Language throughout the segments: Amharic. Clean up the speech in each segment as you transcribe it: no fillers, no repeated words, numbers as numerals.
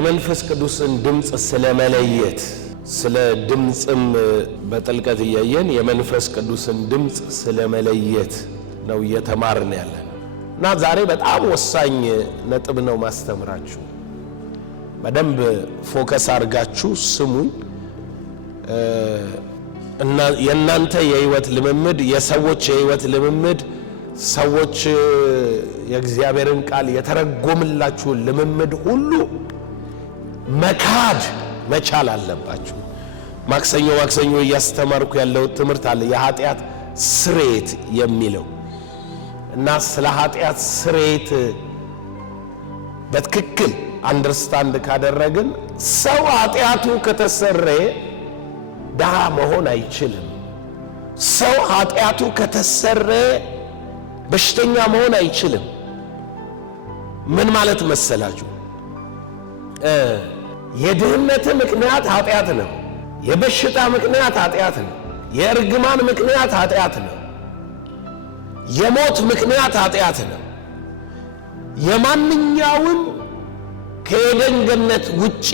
የመንፈስ ቅዱስን ድምጽ ስለመለየት ስለ ድምጽም በጥልቀት ያየን የመንፈስ ቅዱስን ድምጽ ስለመለየት ነው እየተማርን ያለን እና ዛሬ በጣም ወሳኝ ነጥብ ነው ማስተምራችሁ። በደንብ ፎከስ አድርጋችሁ ስሙኝ። እና የናንተ የህይወት ልምምድ የሰዎች የህይወት ልምምድ ሰዎች የእግዚአብሔርን ቃል የተረጎምላችሁ ልምምድ ሁሉ መካድ መቻል አለባችሁ። ማክሰኞ እያስተማርኩ ያለው ትምህርት አለ የኃጢአት ስርየት የሚለው እና ስለ ኃጢአት ስርየት በትክክል አንደርስታንድ ካደረግን ሰው ኃጢአቱ ከተሰረየ ድሃ መሆን አይችልም። ሰው ኃጢአቱ ከተሰረየ በሽተኛ መሆን አይችልም። ምን ማለት መሰላችሁ? የድህነት ምክንያት ኃጢአት ነው። የበሽታ ምክንያት ኃጢአት ነው። የእርግማን ምክንያት ኃጢአት ነው። የሞት ምክንያት ኃጢአት ነው። የማንኛውም ከኤደን ገነት ውጪ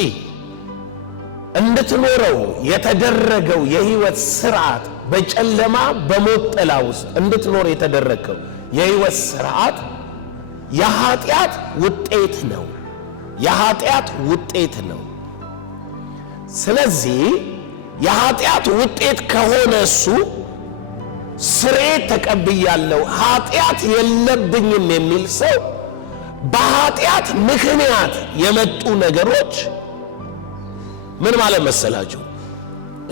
እንድትኖረው የተደረገው የህይወት ስርዓት በጨለማ በሞት ጥላ ውስጥ እንድትኖር የተደረገው የህይወት ስርዓት የኃጢአት ውጤት ነው። የኃጢአት ውጤት ነው። ስለዚህ የኃጢአት ውጤት ከሆነ እሱ ስርየት ተቀብያለሁ ኃጢአት የለብኝም የሚል ሰው በኃጢአት ምክንያት የመጡ ነገሮች ምን ማለት መሰላችሁ?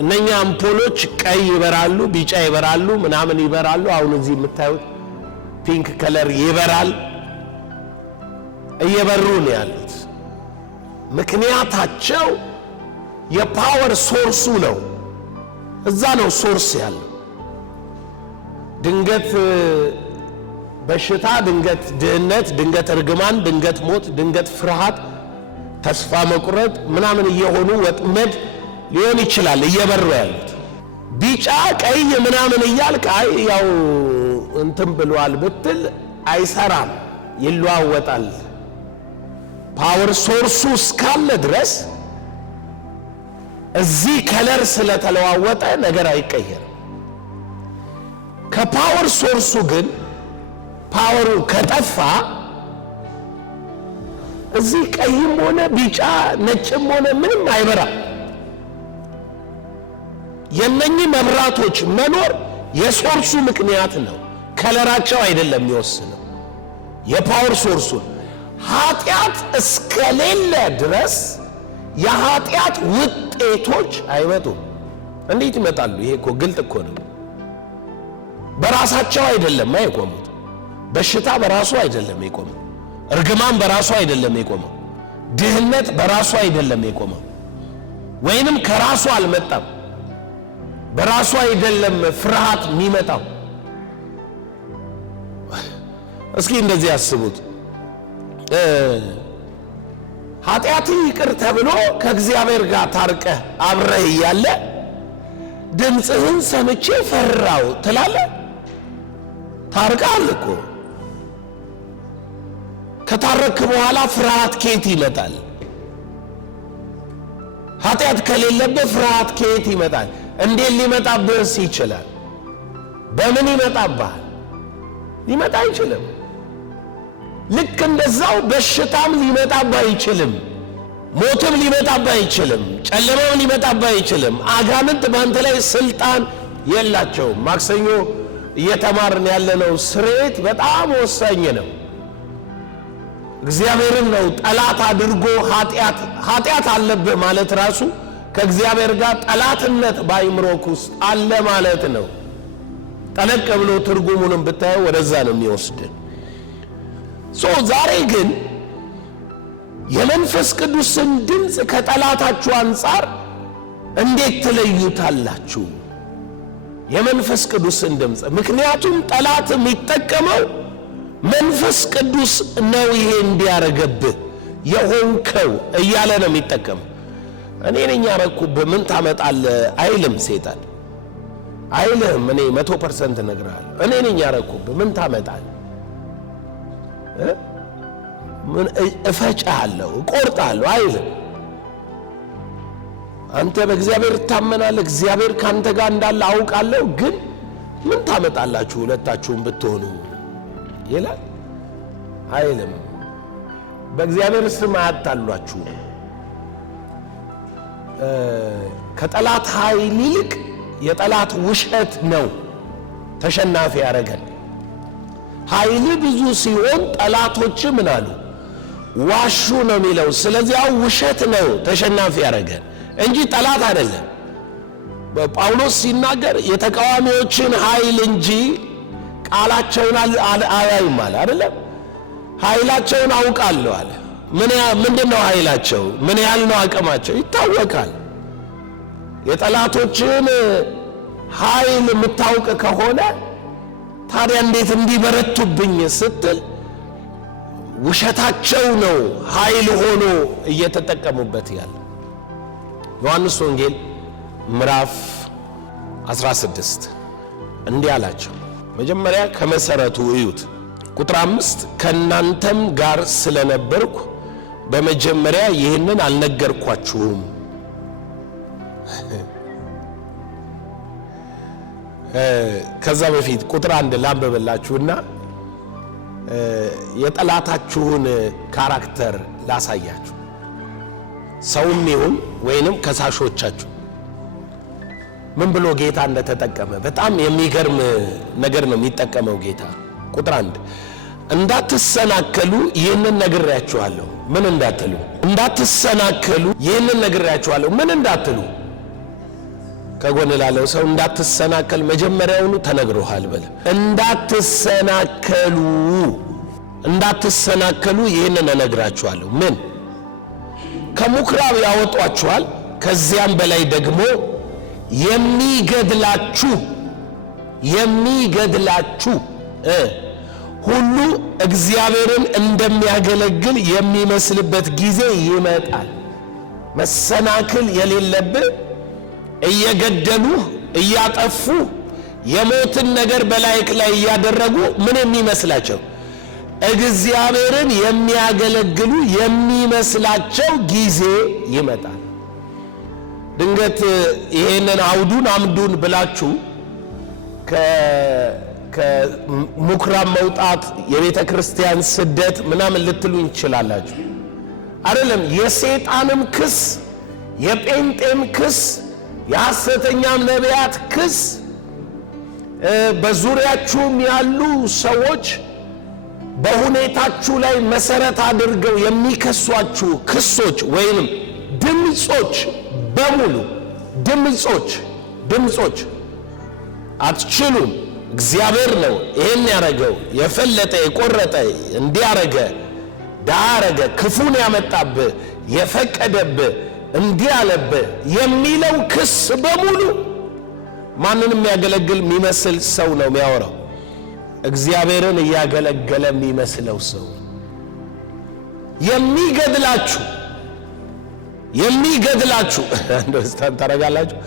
እነኛ አምፖሎች ቀይ ይበራሉ፣ ቢጫ ይበራሉ፣ ምናምን ይበራሉ። አሁን እዚህ የምታዩት ፒንክ ከለር ይበራል። እየበሩ ነው ያሉት። ምክንያታቸው የፓወር ሶርሱ ነው። እዛ ነው ሶርስ ያለው። ድንገት በሽታ፣ ድንገት ድህነት፣ ድንገት እርግማን፣ ድንገት ሞት፣ ድንገት ፍርሃት፣ ተስፋ መቁረጥ ምናምን እየሆኑ ወጥመድ ሊሆን ይችላል እየበሩ ያሉት። ቢጫ ቀይ ምናምን እያልክ አይ ያው እንትን ብሏል ብትል አይሰራም፣ ይለዋወጣል። ፓወር ሶርሱ እስካለ ድረስ እዚህ ከለር ስለተለዋወጠ ነገር አይቀየርም። ከፓወር ሶርሱ ግን ፓወሩ ከጠፋ እዚህ ቀይም ሆነ ቢጫ ነጭም ሆነ ምንም አይበራም። የነኚህ መብራቶች መኖር የሶርሱ ምክንያት ነው፣ ከለራቸው አይደለም የሚወስነው፣ የፓወር ሶርሱ። ኃጢአት እስከሌለ ድረስ የኃጢአት ውጤቶች አይመጡም። እንዴት ይመጣሉ? ይሄ እኮ ግልጥ እኮ ነው። በራሳቸው አይደለም የቆሙት። በሽታ በራሱ አይደለም የቆመው። እርግማን በራሱ አይደለም የቆመው። ድህነት በራሱ አይደለም የቆመው፣ ወይንም ከራሱ አልመጣም። በራሱ አይደለም ፍርሃት የሚመጣው። እስኪ እንደዚህ ያስቡት። ኃጢአት ይቅር ተብሎ ከእግዚአብሔር ጋር ታርቀህ አብረህ እያለ ድምፅህን ሰምቼ ፈራው ትላለህ። ታርቀሃል እኮ። ከታረክ በኋላ ፍርሃት ከየት ይመጣል? ኃጢአት ከሌለበት ፍርሃት ከየት ይመጣል? እንዴት ሊመጣብህስ ይችላል? በምን ይመጣብሃል? ሊመጣ አይችልም። ልክ እንደዛው በሽታም ሊመጣብህ አይችልም። ሞትም ሊመጣብህ አይችልም። ጨለማም ሊመጣብህ አይችልም። አጋንንት በአንተ ላይ ስልጣን የላቸውም። ማክሰኞ እየተማርን ያለነው ስርየት በጣም ወሳኝ ነው። እግዚአብሔርን ነው ጠላት አድርጎ ኃጢአት አለብህ ማለት ራሱ ከእግዚአብሔር ጋር ጠላትነት በአይምሮክ ውስጥ አለ ማለት ነው። ጠለቅ ብሎ ትርጉሙንም ብታየው ወደዛ ነው የሚወስድን። ዛሬ ግን የመንፈስ ቅዱስን ድምፅ ከጠላታችሁ አንጻር እንዴት ትለዩታላችሁ? የመንፈስ ቅዱስን ድምፅ። ምክንያቱም ጠላት የሚጠቀመው መንፈስ ቅዱስ ነው ይሄ እንዲያረገብህ የሆንከው እያለ ነው የሚጠቀመው። እኔ ነኝ ያረኩብህ ምን ታመጣለህ አይልም ሴጣን። አይልም። እኔ 100% እነግርሃለሁ። እኔ ነኝ ያረኩብህ ምን ታመጣለህ? ምን እፈጫለሁ እቆርጣለሁ አይልም። አንተ በእግዚአብሔር ታመናለህ፣ እግዚአብሔር ካንተ ጋር እንዳለ አውቃለሁ፣ ግን ምን ታመጣላችሁ ሁለታችሁም ብትሆኑ ይላል አይልም። በእግዚአብሔር ስም አያታሏችሁ። ከጠላት ኃይል ይልቅ የጠላት ውሸት ነው ተሸናፊ ያደረገን። ኃይል ብዙ ሲሆን ጠላቶች ምን አሉ? ዋሹ ነው የሚለው። ስለዚህ ውሸት ነው ተሸናፊ ያደረገን እንጂ ጠላት አይደለም። ጳውሎስ ሲናገር የተቃዋሚዎችን ኃይል እንጂ ቃላቸውን አያይም አለ አይደለም። ኃይላቸውን አውቃለሁ አለ። ምንድነው ኃይላቸው? ምን ያህል ነው አቅማቸው? ይታወቃል። የጠላቶችን ኃይል የምታውቅ ከሆነ ታዲያ እንዴት እንዲበረቱብኝ ስትል ውሸታቸው ነው ኃይል ሆኖ እየተጠቀሙበት ያለ። ዮሐንስ ወንጌል ምዕራፍ 16 እንዲህ አላቸው። መጀመሪያ ከመሰረቱ እዩት። ቁጥር 5 ከናንተም ጋር ስለነበርኩ በመጀመሪያ ይህንን አልነገርኳችሁም። ከዛ በፊት ቁጥር 1 ላንብብላችሁና የጠላታችሁን ካራክተር ላሳያችሁ። ሰውም ይሁን ወይንም ከሳሾቻችሁ ምን ብሎ ጌታ እንደተጠቀመ በጣም የሚገርም ነገር ነው የሚጠቀመው ጌታ። ቁጥር 1 እንዳትሰናከሉ ይህንን ነግሬያችኋለሁ። ምን እንዳትሉ? እንዳትሰናከሉ ይህንን ነግሬያችኋለሁ። ምን እንዳትሉ? ከጎን ላለው ሰው እንዳትሰናከል መጀመሪያውኑ ተነግሮሃል በለ። እንዳትሰናከሉ ይህንን እነግራችኋለሁ። ምን? ከምኵራብ ያወጧችኋል፣ ከዚያም በላይ ደግሞ የሚገድላችሁ ሁሉ እግዚአብሔርን እንደሚያገለግል የሚመስልበት ጊዜ ይመጣል። መሰናክል የሌለብህ እየገደሉ እያጠፉ የሞትን ነገር በላይክ ላይ እያደረጉ ምን የሚመስላቸው? እግዚአብሔርን የሚያገለግሉ የሚመስላቸው ጊዜ ይመጣል። ድንገት ይሄንን አምዱን ብላችሁ ከምኵራብ መውጣት፣ የቤተ ክርስቲያን ስደት ምናምን ልትሉኝ ትችላላችሁ። አይደለም። የሰይጣንም ክስ፣ የጴንጤም ክስ፣ የሐሰተኛም ነቢያት ክስ፣ በዙሪያችሁም ያሉ ሰዎች በሁኔታችሁ ላይ መሰረት አድርገው የሚከሷችሁ ክሶች ወይንም ድምጾች በሙሉ ድምጾች አትችሉም። እግዚአብሔር ነው ይሄን ያረገው፣ የፈለጠ የቆረጠ እንዲያረገ ዳረገ፣ ክፉን ያመጣብህ የፈቀደብህ እንዲያለብህ የሚለው ክስ በሙሉ ማንንም የሚያገለግል የሚመስል ሰው ነው የሚያወራው። እግዚአብሔርን እያገለገለ የሚመስለው ሰው የሚገድላችሁ አንደርስታንድ ታረጋላችሁ።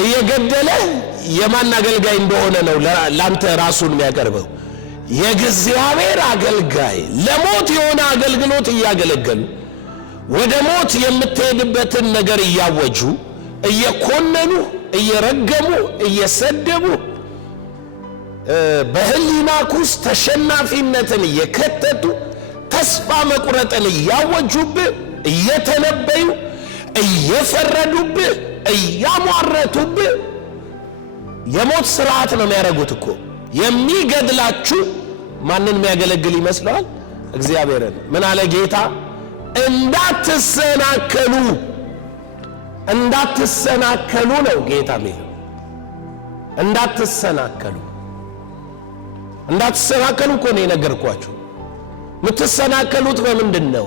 እየገደለ የማን አገልጋይ እንደሆነ ነው ላንተ ራሱን የሚያቀርበው። የእግዚአብሔር አገልጋይ ለሞት የሆነ አገልግሎት እያገለገሉ ወደ ሞት የምትሄድበትን ነገር እያወጁ እየኮነኑ እየረገሙ እየሰደቡ በህሊናክ ውስጥ ተሸናፊነትን እየከተቱ ተስፋ መቁረጥን እያወጁብህ እየተነበዩ እየፈረዱብህ እያሟረቱብህ የሞት ስርዓት ነው የሚያደርጉት እኮ። የሚገድላችሁ ማንን የሚያገለግል ይመስለዋል? እግዚአብሔርን። ምን አለ ጌታ? እንዳትሰናከሉ ነው ጌታ የሚለው። እንዳትሰናከሉ እኮ ነው የነገርኳችሁ። የምትሰናከሉት በምንድን ነው?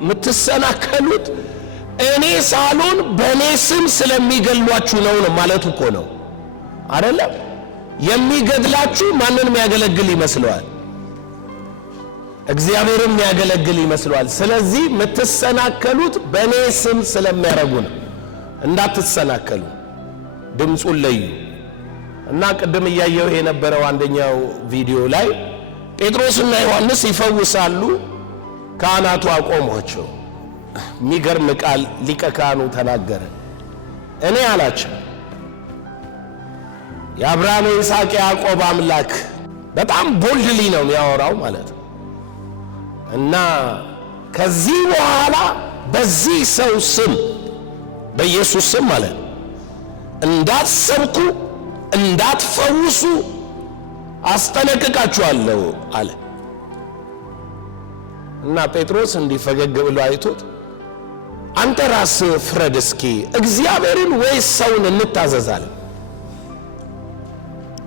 የምትሰናከሉት እኔ ሳልሆን በእኔ ስም ስለሚገድሏችሁ ነው ማለቱ እኮ ነው አይደለም? የሚገድላችሁ ማንን የሚያገለግል ይመስለዋል? እግዚአብሔርን የሚያገለግል ይመስለዋል። ስለዚህ የምትሰናከሉት በእኔ ስም ስለሚያረጉ ነው። እንዳትሰናከሉ ድምፁን ለዩ እና ቅድም እያየው የነበረው አንደኛው ቪዲዮ ላይ ጴጥሮስና ዮሐንስ ይፈውሳሉ፣ ካህናቱ አቆሟቸው የሚገርም ቃል ሊቀ ካህኑ ተናገረ። እኔ አላቸው የአብርሃም የይስሐቅ ያዕቆብ አምላክ። በጣም ቦልድሊ ነው የሚያወራው ማለት ነው። እና ከዚህ በኋላ በዚህ ሰው ስም በኢየሱስ ስም ማለት ነው እንዳትሰብኩ እንዳትፈውሱ አስጠነቅቃችኋለሁ አለ። እና ጴጥሮስ እንዲፈገግ ብሎ አይቶት አንተ ራስህ ፍረድ እስኪ እግዚአብሔርን ወይስ ሰውን እንታዘዛለን?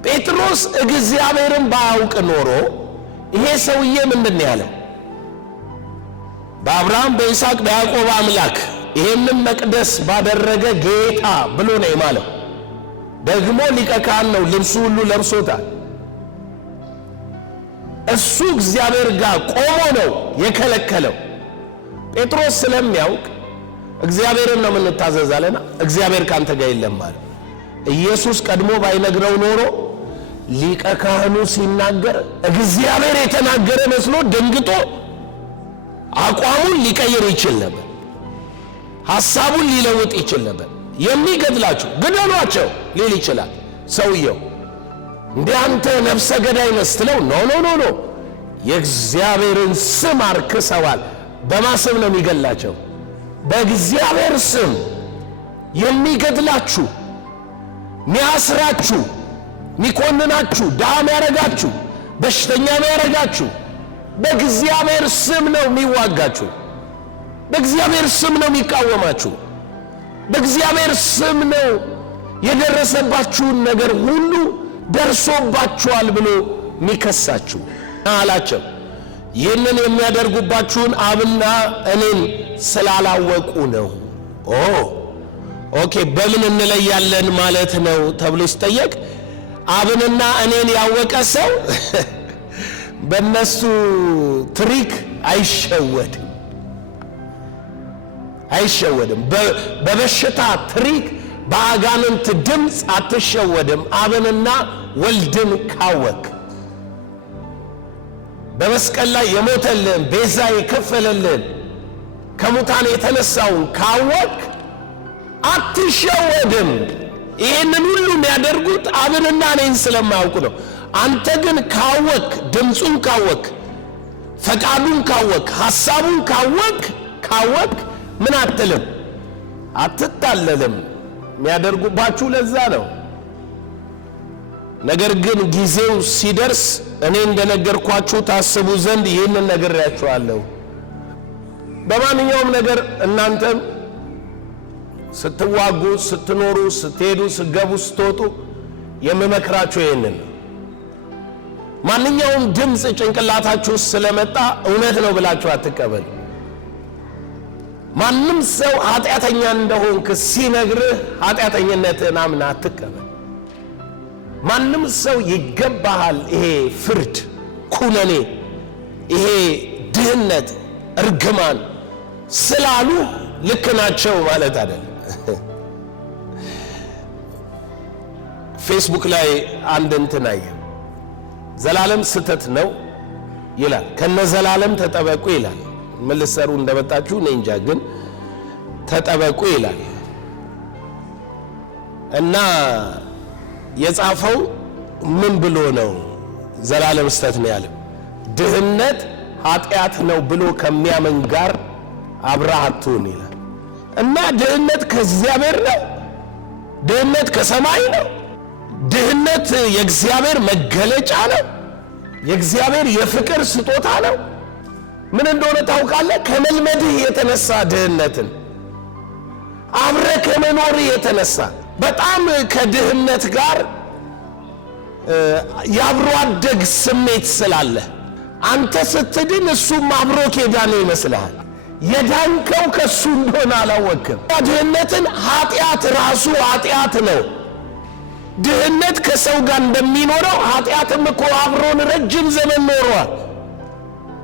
ጴጥሮስ እግዚአብሔርን ባያውቅ ኖሮ ይሄ ሰውዬ ምንድነው ያለው? በአብርሃም በይስሐቅ በያዕቆብ አምላክ ይሄንን መቅደስ ባደረገ ጌታ ብሎ ነው የማለው። ደግሞ ሊቀ ካህን ነው፣ ልብሱ ሁሉ ለብሶታል። እሱ እግዚአብሔር ጋር ቆሞ ነው የከለከለው። ጴጥሮስ ስለሚያውቅ እግዚአብሔርን ነው የምንታዘዛለና እግዚአብሔር ካንተ ጋር የለም ማለት። ኢየሱስ ቀድሞ ባይነግረው ኖሮ ሊቀ ካህኑ ሲናገር እግዚአብሔር የተናገረ መስሎ ደንግጦ አቋሙን ሊቀይር ይችል ነበር፣ ሐሳቡን ሊለውጥ ይችል ነበር። የሚገድላችሁ ግደሏቸው ሊል ይችላል ሰውየው። እንደ አንተ ነፍሰ ገዳይ መስለው ኖ የእግዚአብሔርን ስም አርክሰዋል። በማሰብ ነው የሚገላቸው። በእግዚአብሔር ስም የሚገድላችሁ፣ ሚያስራችሁ፣ ሚኮንናችሁ፣ ድሃ ሚያረጋችሁ፣ በሽተኛ ሚያረጋችሁ በእግዚአብሔር ስም ነው የሚዋጋችሁ። በእግዚአብሔር ስም ነው የሚቃወማችሁ። በእግዚአብሔር ስም ነው የደረሰባችሁን ነገር ሁሉ ደርሶባችኋል ብሎ የሚከሳችሁ አላቸው። ይህንን የሚያደርጉባችሁን አብና እኔን ስላላወቁ ነው። ኦኬ በምን እንለያለን ማለት ነው ተብሎ ሲጠየቅ አብንና እኔን ያወቀ ሰው በእነሱ ትሪክ አይሸወድም። በበሽታ ትሪክ በአጋንንት ድምፅ አትሸወድም። አብንና ወልድን ካወቅ፣ በመስቀል ላይ የሞተልን ቤዛ የከፈለልን ከሙታን የተነሳውን ካወቅ አትሸወድም። ይህንን ሁሉ የሚያደርጉት አብንና እኔን ስለማያውቁ ነው። አንተ ግን ካወቅ፣ ድምፁን ካወቅ፣ ፈቃዱን ካወቅ፣ ሐሳቡን ካወቅ ምን አትልም፣ አትታለልም። የሚያደርጉባችሁ ለዛ ነው። ነገር ግን ጊዜው ሲደርስ እኔ እንደነገርኳችሁ ታስቡ ዘንድ ይህንን ነግሬያችኋለሁ። በማንኛውም ነገር እናንተም ስትዋጉ፣ ስትኖሩ፣ ስትሄዱ፣ ስትገቡ፣ ስትወጡ የምመክራችሁ ይህንን ነው። ማንኛውም ድምፅ ጭንቅላታችሁ ስለመጣ እውነት ነው ብላችሁ አትቀበሉ። ማንም ሰው ኃጢአተኛ እንደሆንክ ሲነግርህ ኃጢአተኝነትህን አምነህ አትቀበል። ማንም ሰው ይገባሃል፣ ይሄ ፍርድ፣ ኩነኔ፣ ይሄ ድህነት፣ እርግማን ስላሉ ልክ ናቸው ማለት አይደለም። ፌስቡክ ላይ አንድ እንትን አየሁ። ዘላለም ስተት ነው ይላል። ከነ ዘላለም ተጠበቁ ይላል። ምን ልትሰሩ እንደመጣችሁ እኔ እንጃ፣ ግን ተጠበቁ ይላል። እና የጻፈው ምን ብሎ ነው? ዘላለም ስተት ነው ያለው። ድህነት ኃጢአት ነው ብሎ ከሚያምን ጋር አብረህ አትሁን ይላል። እና ድህነት ከእግዚአብሔር ነው። ድህነት ከሰማይ ነው። ድህነት የእግዚአብሔር መገለጫ ነው። የእግዚአብሔር የፍቅር ስጦታ ነው። ምን እንደሆነ ታውቃለህ? ከመልመድህ የተነሳ ድህነትን አብረህ ከመኖር የተነሳ በጣም ከድህነት ጋር የአብሮ አደግ ስሜት ስላለ አንተ ስትድን እሱም አብሮ ኬዳነ ይመስልሃል። የዳንከው ከሱ እንደሆነ አላወቅም። ድህነትን ኃጢአት ራሱ ኃጢአት ነው። ድህነት ከሰው ጋር እንደሚኖረው ኃጢአትም እኮ አብሮን ረጅም ዘመን ኖሯል።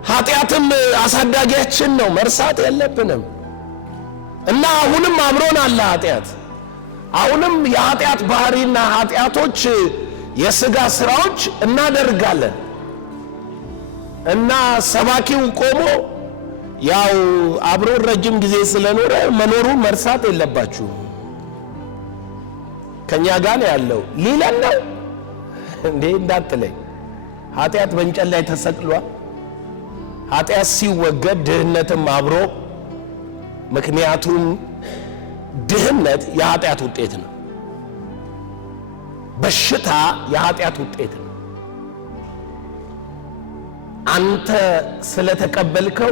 ኃጢአትም አሳዳጊያችን ነው፣ መርሳት የለብንም። እና አሁንም አብሮን አለ ኃጢአት። አሁንም የኃጢአት ባህሪና ኃጢአቶች የሥጋ ሥራዎች እናደርጋለን። እና ሰባኪው ቆሞ ያው አብሮ ረጅም ጊዜ ስለኖረ መኖሩን መርሳት የለባችሁ። ከኛ ጋር ነው ያለው ሊለን ነው እንዴ እንዳትለኝ። ኃጢአት በእንጨት ላይ ተሰቅሏል። ኃጢአት ሲወገድ ድህነትም አብሮ። ምክንያቱም ድህነት የኃጢአት ውጤት ነው። በሽታ የኃጢአት ውጤት ነው። አንተ ስለተቀበልከው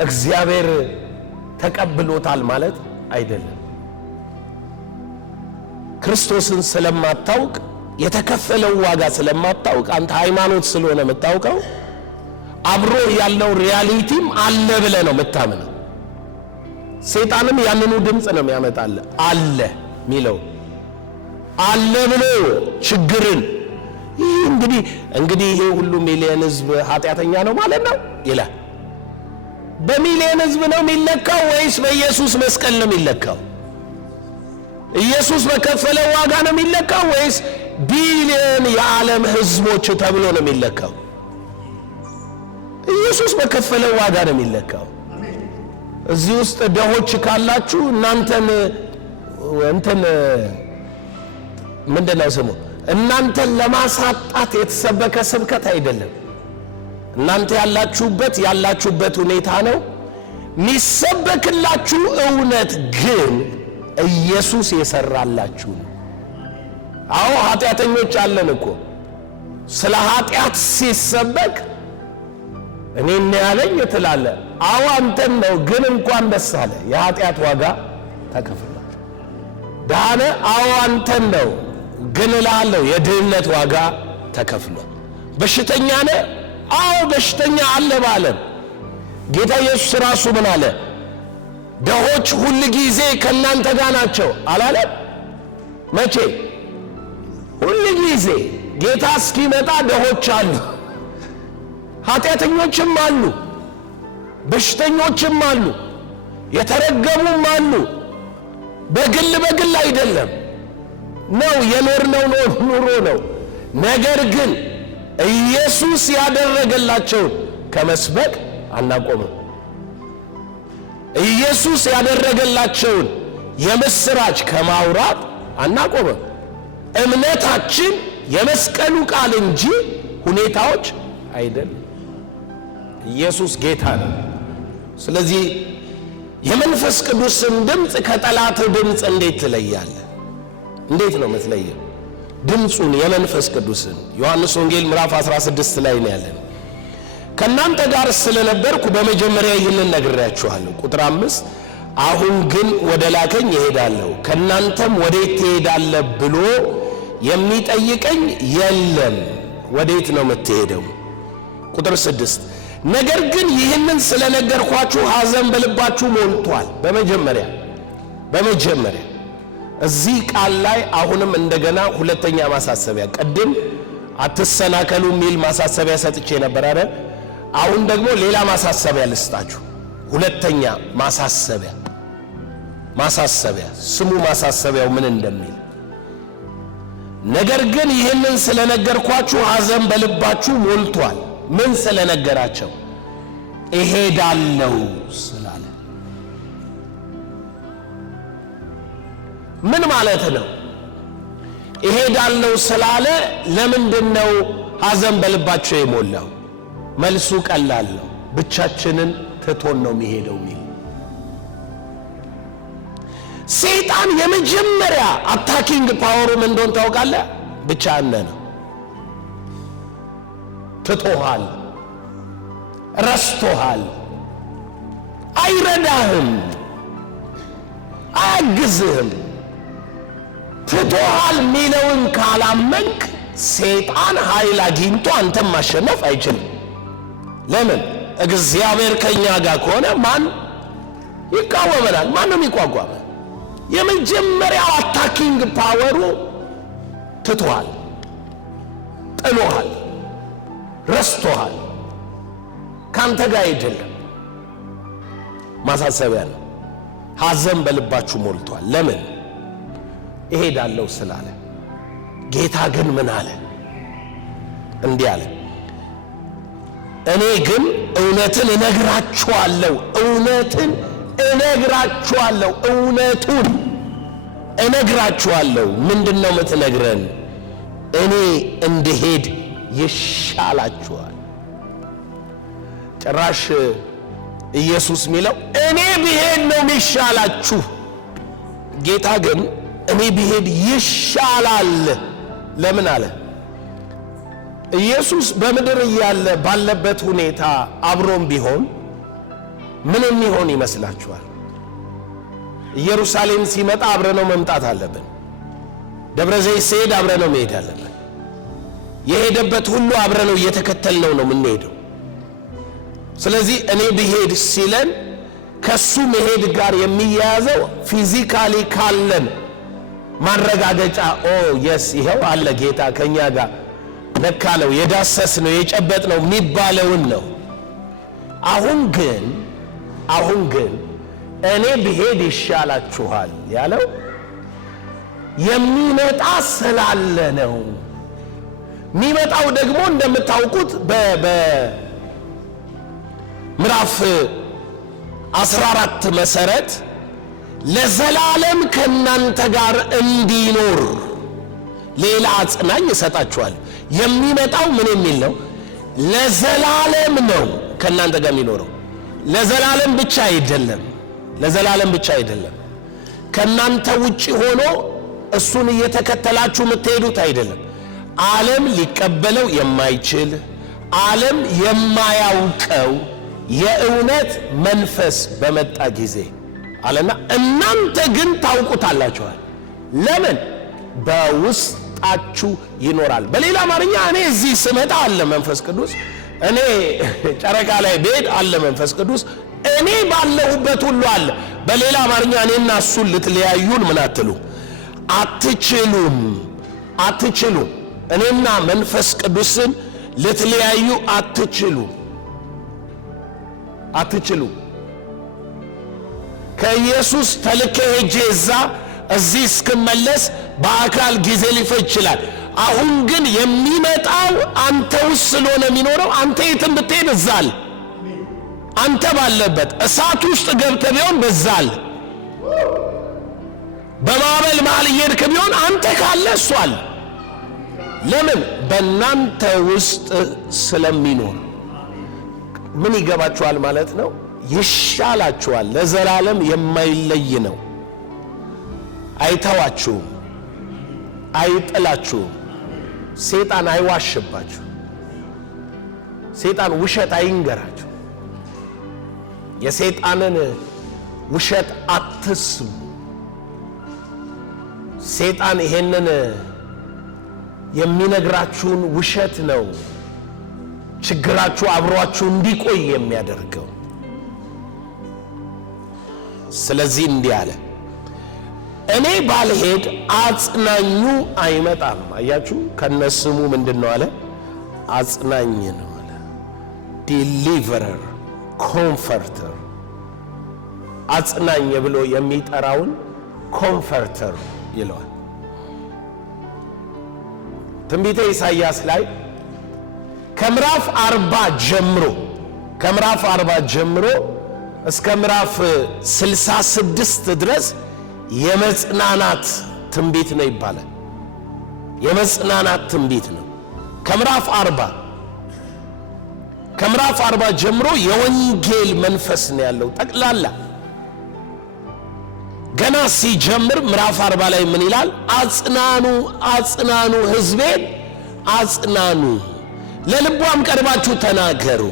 እግዚአብሔር ተቀብሎታል ማለት አይደለም። ክርስቶስን ስለማታውቅ የተከፈለው ዋጋ ስለማታውቅ አንተ ሃይማኖት ስለሆነ የምታውቀው አብሮ ያለው ሪያሊቲም አለ ብለህ ነው የምታምነው። ሰይጣንም ያንኑ ድምፅ ነው የሚያመጣል አለ ሚለው አለ ብሎ ችግርን እንግዲህ ይሄ ሁሉ ሚሊዮን ህዝብ ኃጢአተኛ ነው ማለት ነው ይላል። በሚሊዮን ህዝብ ነው የሚለካው ወይስ በኢየሱስ መስቀል ነው የሚለካው? ኢየሱስ በከፈለው ዋጋ ነው የሚለካው ወይስ ቢሊዮን የዓለም ህዝቦች ተብሎ ነው የሚለካው? ኢየሱስ በከፈለው ዋጋ ነው የሚለካው። እዚህ ውስጥ ደሆች ካላችሁ እናንተን ምንድነው ስሙ እናንተን ለማሳጣት የተሰበከ ስብከት አይደለም። እናንተ ያላችሁበት ሁኔታ ነው የሚሰበክላችሁ። እውነት ግን ኢየሱስ የሰራላችሁ ነው። አዎ ኃጢአተኞች አለን እኮ። ስለ ኃጢአት ሲሰበክ እኔን ያለኝ ትላለ። አዎ አንተን ነው፣ ግን እንኳን ደስ አለ የኃጢአት ዋጋ ተከፍሏል። ዳነ። አዎ አንተን ነው፣ ግን እላለሁ የድህነት ዋጋ ተከፍሏል። በሽተኛ ነህ? አዎ በሽተኛ አለ ባለም ጌታ ኢየሱስ ራሱ ምን አለ? ደሆች ሁል ጊዜ ከእናንተ ጋር ናቸው አላለም? መቼ? ሁል ጊዜ። ጌታ እስኪመጣ ደሆች አሉ፣ ኃጢአተኞችም አሉ፣ በሽተኞችም አሉ፣ የተረገሙም አሉ። በግል አይደለም ነው የኖርነው ኑሮ ነው። ነገር ግን ኢየሱስ ያደረገላቸውን ከመስበክ አናቆምም። ኢየሱስ ያደረገላቸውን የምስራች ከማውራት አናቆምም። እምነታችን የመስቀሉ ቃል እንጂ ሁኔታዎች አይደለም። ኢየሱስ ጌታ ነው። ስለዚህ የመንፈስ ቅዱስን ድምፅ ከጠላት ድምፅ እንዴት ትለያለህ? እንዴት ነው የምትለየው? ድምፁን የመንፈስ ቅዱስን ዮሐንስ ወንጌል ምዕራፍ 16 ላይ ነው ያለን። ከእናንተ ጋር ስለነበርኩ በመጀመሪያ ይህንን ነግሬያችኋለሁ። ቁጥር 5 አሁን ግን ወደ ላከኝ እሄዳለሁ፣ ከእናንተም ወዴት ትሄዳለህ ብሎ የሚጠይቀኝ የለም። ወዴት ነው የምትሄደው? ቁጥር 6 ነገር ግን ይህንን ስለነገርኳችሁ ሐዘን በልባችሁ ሞልቷል። በመጀመሪያ እዚህ ቃል ላይ አሁንም እንደገና ሁለተኛ ማሳሰቢያ፣ ቅድም አትሰናከሉ የሚል ማሳሰቢያ ሰጥቼ ነበር አይደል? አሁን ደግሞ ሌላ ማሳሰቢያ ልስጣችሁ። ሁለተኛ ማሳሰቢያ ስሙ ማሳሰቢያው ምን እንደሚል። ነገር ግን ይህንን ስለነገርኳችሁ ሐዘን በልባችሁ ሞልቷል። ምን ስለነገራቸው? እሄዳለሁ ስላለ። ምን ማለት ነው? እሄዳለሁ ስላለ ለምንድነው ሐዘን በልባቸው የሞላው? መልሱ ቀላል ነው። ብቻችንን ትቶን ነው የሚሄደው ሚል ሰይጣን የመጀመሪያ አታኪንግ ፓወሩ ምን እንደሆነ ታውቃለህ? ብቻህን ነው። ትቶሃል፣ ረስቶሃል፣ አይረዳህም፣ አያግዝህም። ትቶሃል ሚለውን ካላመንክ ሰይጣን ኃይል አግኝቶ አንተም ማሸነፍ አይችልም። ለምን? እግዚአብሔር ከኛ ጋር ከሆነ ማን ይቃወመናል? ማን ነው የሚቋቋመን? የመጀመሪያው አታኪንግ ፓወሩ ትቶሃል፣ ጥሎሃል፣ ረስቶሃል፣ ካንተ ጋር አይደለም። ማሳሰቢያ ነው። ሐዘን በልባችሁ ሞልቷል። ለምን? እሄዳለሁ ስላለ። ጌታ ግን ምን አለ? እንዲህ አለ፣ እኔ ግን እውነትን እነግራችኋለሁ፣ እውነቱን እነግራችኋለሁ። ምንድነው የምትነግረን? እኔ እንድሄድ ይሻላችኋል። ጭራሽ ኢየሱስ የሚለው እኔ ብሄድ ነው የሚሻላችሁ። ጌታ ግን እኔ ብሄድ ይሻላል ለምን አለ? ኢየሱስ በምድር እያለ ባለበት ሁኔታ አብሮም ቢሆን ምን የሚሆን ይመስላችኋል? ኢየሩሳሌም ሲመጣ አብረነው መምጣት አለብን። ደብረ ዘይት ሲሄድ አብረነው መሄድ አለብን። የሄደበት ሁሉ አብረነው እየተከተልነው ነው የምንሄደው። ስለዚህ እኔ ብሄድ ሲለን ከሱ መሄድ ጋር የሚያያዘው ፊዚካሊ ካለን ማረጋገጫ የስ ይሄው አለ ጌታ ከኛ ጋር ነካለው፣ የዳሰስ ነው፣ የጨበጥ ነው የሚባለውን ነው። አሁን ግን እኔ ብሄድ ይሻላችኋል ያለው የሚመጣ ስላለ ነው። የሚመጣው ደግሞ እንደምታውቁት በምዕራፍ 14 መሰረት ለዘላለም ከናንተ ጋር እንዲኖር ሌላ አጽናኝ እሰጣችኋል። የሚመጣው ምን የሚል ነው? ለዘላለም ነው ከናንተ ጋር የሚኖረው። ለዘላለም ብቻ አይደለም። ከናንተ ውጪ ሆኖ እሱን እየተከተላችሁ የምትሄዱት አይደለም። ዓለም ሊቀበለው የማይችል ዓለም የማያውቀው የእውነት መንፈስ በመጣ ጊዜ አለና እናንተ ግን ታውቁታላችኋል። ለምን? በውስጣችሁ ይኖራል። በሌላ አማርኛ እኔ እዚህ ስመጣ አለ መንፈስ ቅዱስ፣ እኔ ጨረቃ ላይ ብሄድ አለ መንፈስ ቅዱስ፣ እኔ ባለሁበት ሁሉ አለ። በሌላ አማርኛ እኔና እሱን ልትለያዩን ምን አትችሉም። እኔና መንፈስ ቅዱስን ልትለያዩ አትችሉ። ከኢየሱስ ተልኬ ሄጄ እዚህ እስክመለስ በአካል ጊዜ ሊፈጅ ይችላል። አሁን ግን የሚመጣው አንተ ውስጥ ስለሆነ የሚኖረው አንተ የትም ብትሄድ እዛል። አንተ ባለበት እሳት ውስጥ ገብተህ ቢሆን በዛል። በማዕበል መሃል እየሄድክ ቢሆን አንተ ካለ እሷል። ለምን? በእናንተ ውስጥ ስለሚኖር። ምን ይገባችኋል ማለት ነው? ይሻላችኋል። ለዘላለም የማይለይ ነው። አይተዋችሁም፣ አይጥላችሁም። ሰይጣን አይዋሽባችሁ። ሰይጣን ውሸት አይንገራችሁ። የሰይጣንን ውሸት አትስሙ። ሰይጣን ይሄንን የሚነግራችሁን ውሸት ነው ችግራችሁ አብሯችሁ እንዲቆይ የሚያደርገው። ስለዚህ እንዲህ አለ፣ እኔ ባልሄድ አጽናኙ አይመጣም። አያችሁ፣ ከነስሙ ምንድነው አለ? አጽናኝ ነው አለ። ዲሊቨረር፣ ኮምፈርተር። አጽናኝ ብሎ የሚጠራውን ኮምፈርተር ይለዋል። ትንቢተ ኢሳይያስ ላይ ከምዕራፍ 40 ጀምሮ እስከ ምዕራፍ 66 ድረስ የመጽናናት ትንቢት ነው ይባላል። የመጽናናት ትንቢት ነው። ከምዕራፍ 40 ጀምሮ የወንጌል መንፈስ ነው ያለው ጠቅላላ። ገና ሲጀምር ምዕራፍ 40 ላይ ምን ይላል? አጽናኑ ሕዝቤን አጽናኑ፣ ለልቧም ቀርባችሁ ተናገሩ፣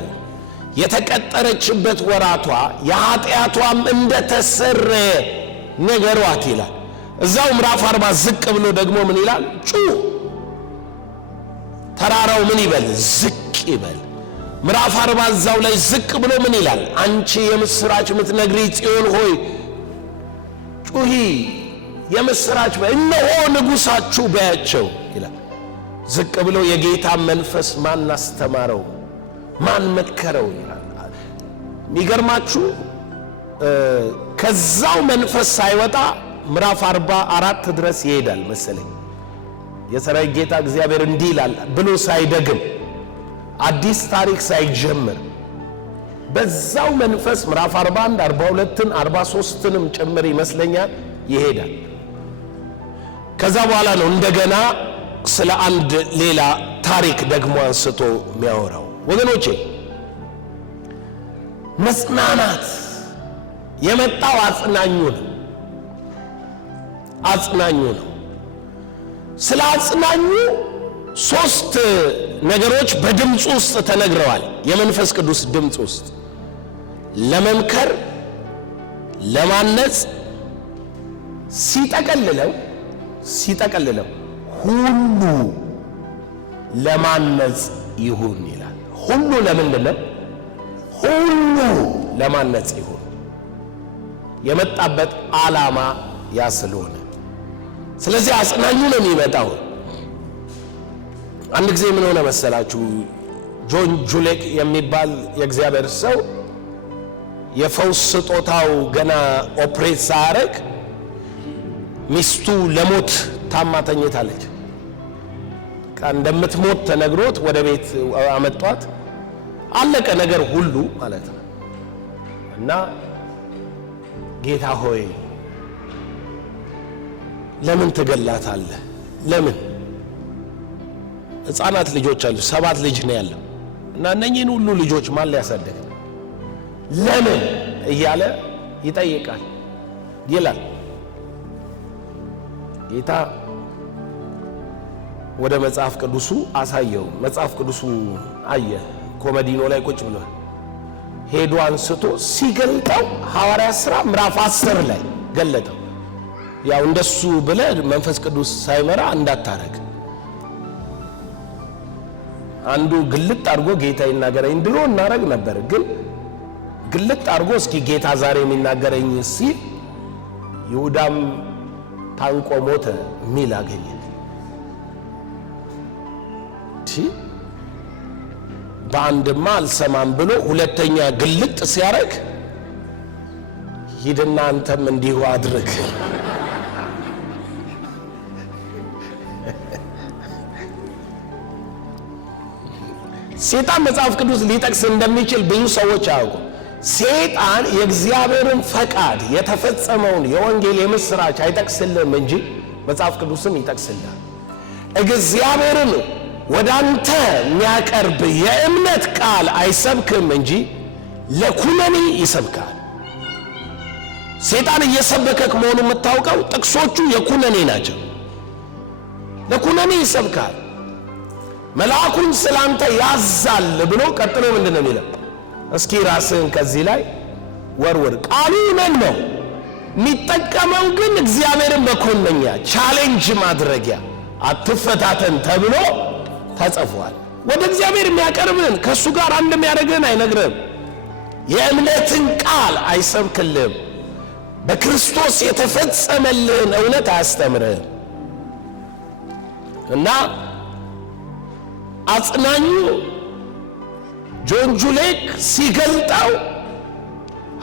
የተቀጠረችበት ወራቷ የኃጢአቷም እንደተሰረየ ነገሯት ይላል። እዛው ምዕራፍ 40 ዝቅ ብሎ ደግሞ ምን ይላል? ተራራው ምን ይበል? ዝቅ ይበል። ምዕራፍ 40 እዛው ላይ ዝቅ ብሎ ምን ይላል? አንቺ የምስራች የምትነግሪ ጽዮን ሆይ ጩሂ፣ የምስራች እነሆ ንጉሳችሁ በያቸው ይላል። ዝቅ ብሎ የጌታ መንፈስ ማን አስተማረው? ማን መከረው ይላል። የሚገርማችሁ ከዛው መንፈስ ሳይወጣ ምዕራፍ 44 ድረስ ይሄዳል መሰለኝ። የሰራዊት ጌታ እግዚአብሔር እንዲህ ይላል ብሎ ሳይደግም አዲስ ታሪክ ሳይጀምር በዛው መንፈስ ምዕራፍ 41 42ን 43ንም ጭምር ይመስለኛል ይሄዳል። ከዛ በኋላ ነው እንደገና ስለ አንድ ሌላ ታሪክ ደግሞ አንስቶ የሚያወራው። ወገኖቼ መጽናናት የመጣው አጽናኙ ነው። ስለ አጽናኙ 3 ነገሮች በድምፅ ውስጥ ተነግረዋል። የመንፈስ ቅዱስ ድምፅ ውስጥ ለመምከር፣ ለማነጽ፣ ሲጠቀልለው ሁሉ ለማነጽ ይሁን ይላል። ሁሉ ለምንድን ነው? ሁሉ ለማነጽ ይሁን። የመጣበት ዓላማ ያ ስለሆነ ስለዚህ አጽናኙ ነው የሚመጣው። አንድ ጊዜ ምን ሆነ መሰላችሁ? ጆን ጁሌክ የሚባል የእግዚአብሔር ሰው የፈውስ ስጦታው ገና ኦፕሬት ሳያረግ ሚስቱ ለሞት ታማ ተኝታለች። እንደምትሞት ተነግሮት ወደ ቤት አመጧት። አለቀ ነገር ሁሉ ማለት ነው። እና ጌታ ሆይ ለምን ትገላታለህ? ለምን? ሕፃናት ልጆች አሉ፣ 7 ልጅ ነው ያለው። እና እነኚህን ሁሉ ልጆች ማን ሊያሳድግ? ለምን እያለ ይጠይቃል ይላል። ጌታ ወደ መጽሐፍ ቅዱሱ አሳየው። መጽሐፍ ቅዱሱ አየ። ኮመዲኖ ላይ ቁጭ ብሎ ሄዶ አንስቶ ሲገልጠው ሐዋርያት ሥራ ምዕራፍ 10 ላይ ገለጠው። ያው እንደሱ ብለ መንፈስ ቅዱስ ሳይመራ እንዳታረግ። አንዱ ግልጥ አድርጎ ጌታ ይናገረኝ ድሮ እናረግ ነበር፣ ግን ግልጥ አድርጎ እስኪ ጌታ ዛሬ የሚናገረኝ ሲል ይሁዳም ታንቆ ሞተ ሚል አገኘ። በአንድማ አልሰማም ብሎ ሁለተኛ ግልጥ ሲያረግ ሂድና አንተም እንዲሁ አድርግ። ሰይጣን መጽሐፍ ቅዱስ ሊጠቅስ እንደሚችል ብዙ ሰዎች አያውቁ። ሰይጣን የእግዚአብሔርን ፈቃድ የተፈጸመውን የወንጌል የምስራች አይጠቅስልም እንጂ መጽሐፍ ቅዱስን ይጠቅስልሃል። እግዚአብሔርን ወደ አንተ የሚያቀርብ የእምነት ቃል አይሰብክም እንጂ ለኩነኔ ይሰብካል። ሰይጣን እየሰበከክ መሆኑ የምታውቀው ጥቅሶቹ የኩነኔ ናቸው። ለኩነኔ ይሰብካል። መልአኩን ስላንተ ያዛል ብሎ ቀጥሎ ምንድን ነው የሚለው? እስኪ ራስህን ከዚህ ላይ ወርውር። ቃሉ እውነት ነው። የሚጠቀመው ግን እግዚአብሔርን በኮነኛ ቻሌንጅ ማድረጊያ አትፈታተን ተብሎ ተጽፏል። ወደ እግዚአብሔር የሚያቀርብን ከእሱ ጋር አንድ የሚያደርግን አይነግርም። የእምነትን ቃል አይሰብክልም። በክርስቶስ የተፈጸመልህን እውነት አያስተምርህም። እና አጽናኙ ጆን ጁሌክ ሲገልጠው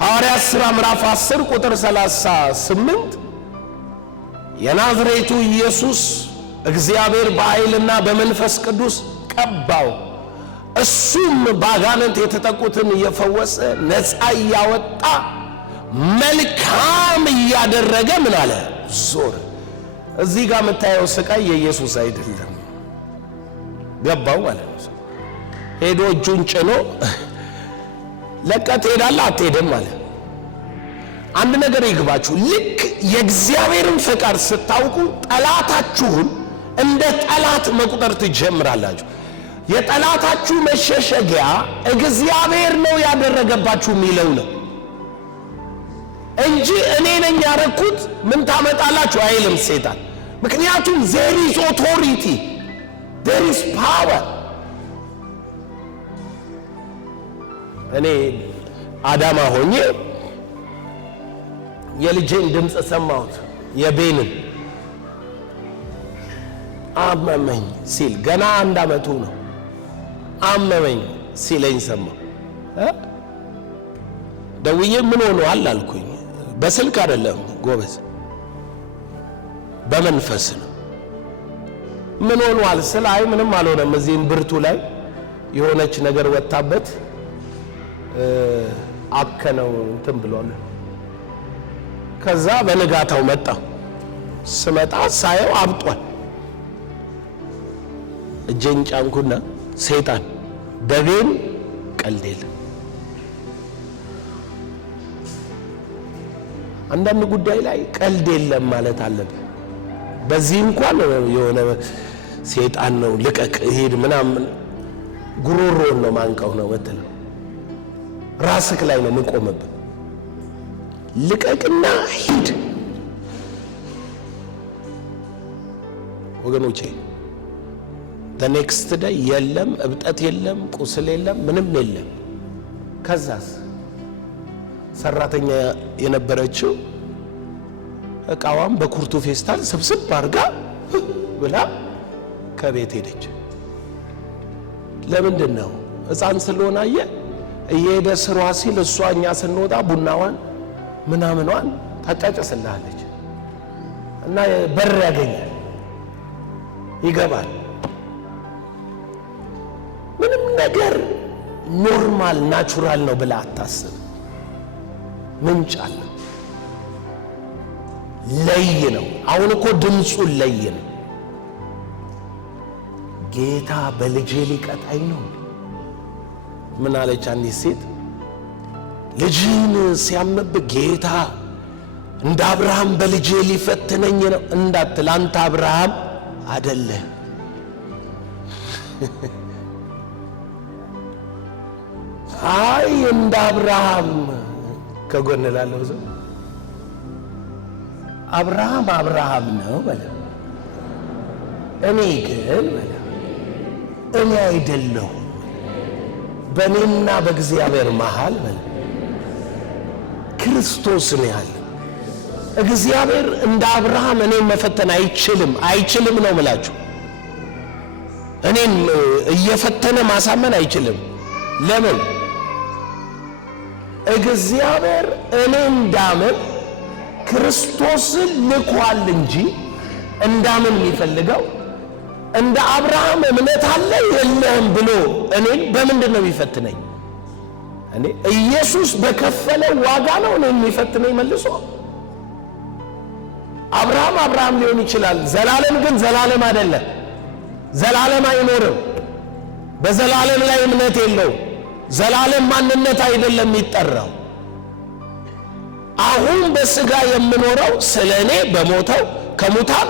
ሐዋርያት ሥራ ምዕራፍ 10 ቁጥር 38 የናዝሬቱ ኢየሱስ እግዚአብሔር በኃይልና በመንፈስ ቅዱስ ቀባው፣ እሱም ባጋንንት የተጠቁትን እየፈወሰ ነፃ እያወጣ መልካም እያደረገ ምን አለ? ዞር። እዚህ ጋር የምታየው ስቃይ የኢየሱስ አይደለም። ገባው ማለት ነው። ሄዶ እጁን ጭኖ ለቀህ ትሄዳለህ አትሄድም ማለት። አንድ ነገር ይግባችሁ። ልክ የእግዚአብሔርን ፈቃድ ስታውቁ ጠላታችሁን እንደ ጠላት መቁጠር ትጀምራላችሁ። የጠላታችሁ መሸሸጊያ እግዚአብሔር ነው ያደረገባችሁ የሚለው ነው እንጂ እኔ ነኝ ያረኩት ምን ታመጣላችሁ አይልም ሰይጣን። ምክንያቱም there is authority, there is power። እኔ አዳማ ሆኜ የልጄን ድምፅ ሰማሁት። የቤንን አመመኝ ሲል ገና 1 ዓመቱ ነው። አመመኝ ሲለኝ ሰማሁ። ደውዬ ምን ሆኗል አልኩኝ። በስልክ አይደለም ጎበዝ፣ በመንፈስ ነው። ምን ሆኗል ስለ አይ ምንም አልሆነም፣ እዚህም ብርቱ ላይ የሆነች ነገር ወጣበት አከነው እንትን ብሏል። ከዛ በንጋታው መጣ። ስመጣ ሳየው አብጧል። እጄን ጫንኩና ሰይጣን በቤን ቀልድ የለም። አንዳንድ ጉዳይ ላይ ቀልድ የለም ማለት አለብህ። በዚህ እንኳን የሆነ ሰይጣን ነው ልቀቅ ሄድ ምናምን ጉሮሮን ነው ማንቀው ነው ወተለው ራስክ ላይ ነው የምቆምብህ። ልቀቅና ሂድ ወገኖቼ። the next day የለም እብጠት የለም ቁስል የለም ምንም የለም። ከዛስ ሰራተኛ የነበረችው እቃዋን በኩርቱ ፌስታል ስብስብ አድርጋ ብላ ከቤት ሄደች። ለምንድን ነው? ሕፃን ስለሆነ እየሄደ ስሯ ሲል እሷ እኛ ስንወጣ ቡናዋን ምናምኗን ታጫጨስልሃለች እና በር ያገኛል ይገባል። ምንም ነገር ኖርማል ናቹራል ነው ብላ አታስብ። ምንጭ አለ። ለይ ነው። አሁን እኮ ድምፁን ለይ ነው። ጌታ በልጄ ሊቀጣኝ ነው። ምን አለች አንዲት ሴት? ልጅን ሲያምብ ጌታ እንደ አብርሃም በልጄ ሊፈትነኝ ነው እንዳትል፣ አንተ አብርሃም አይደለህ። አይ እንደ አብርሃም ከጎን ላለው ሰው አብርሃም አብርሃም ነው በለ፣ እኔ ግን በለ እኔ አይደለሁ። በእኔና በእግዚአብሔር መሃል በለ ክርስቶስ ነው ያለ። እግዚአብሔር እንደ አብርሃም እኔን መፈተን አይችልም ነው ምላችሁ። እኔን እየፈተነ ማሳመን አይችልም። ለምን? እግዚአብሔር እኔ እንዳምን ክርስቶስን ልኳል እንጂ እንዳምን የሚፈልገው እንደ አብርሃም እምነት አለ የለህም ብሎ እኔን በምንድን ነው የሚፈትነኝ? እኔ ኢየሱስ በከፈለው ዋጋ ነው እኔ የሚፈትነኝ መልሶ። አብርሃም ሊሆን ይችላል፣ ዘላለም ግን ዘላለም አይደለም። ዘላለም አይኖርም። በዘላለም ላይ እምነት የለው። ዘላለም ማንነት አይደለም የሚጠራው። አሁን በስጋ የምኖረው ስለኔ በሞተው ከሙታን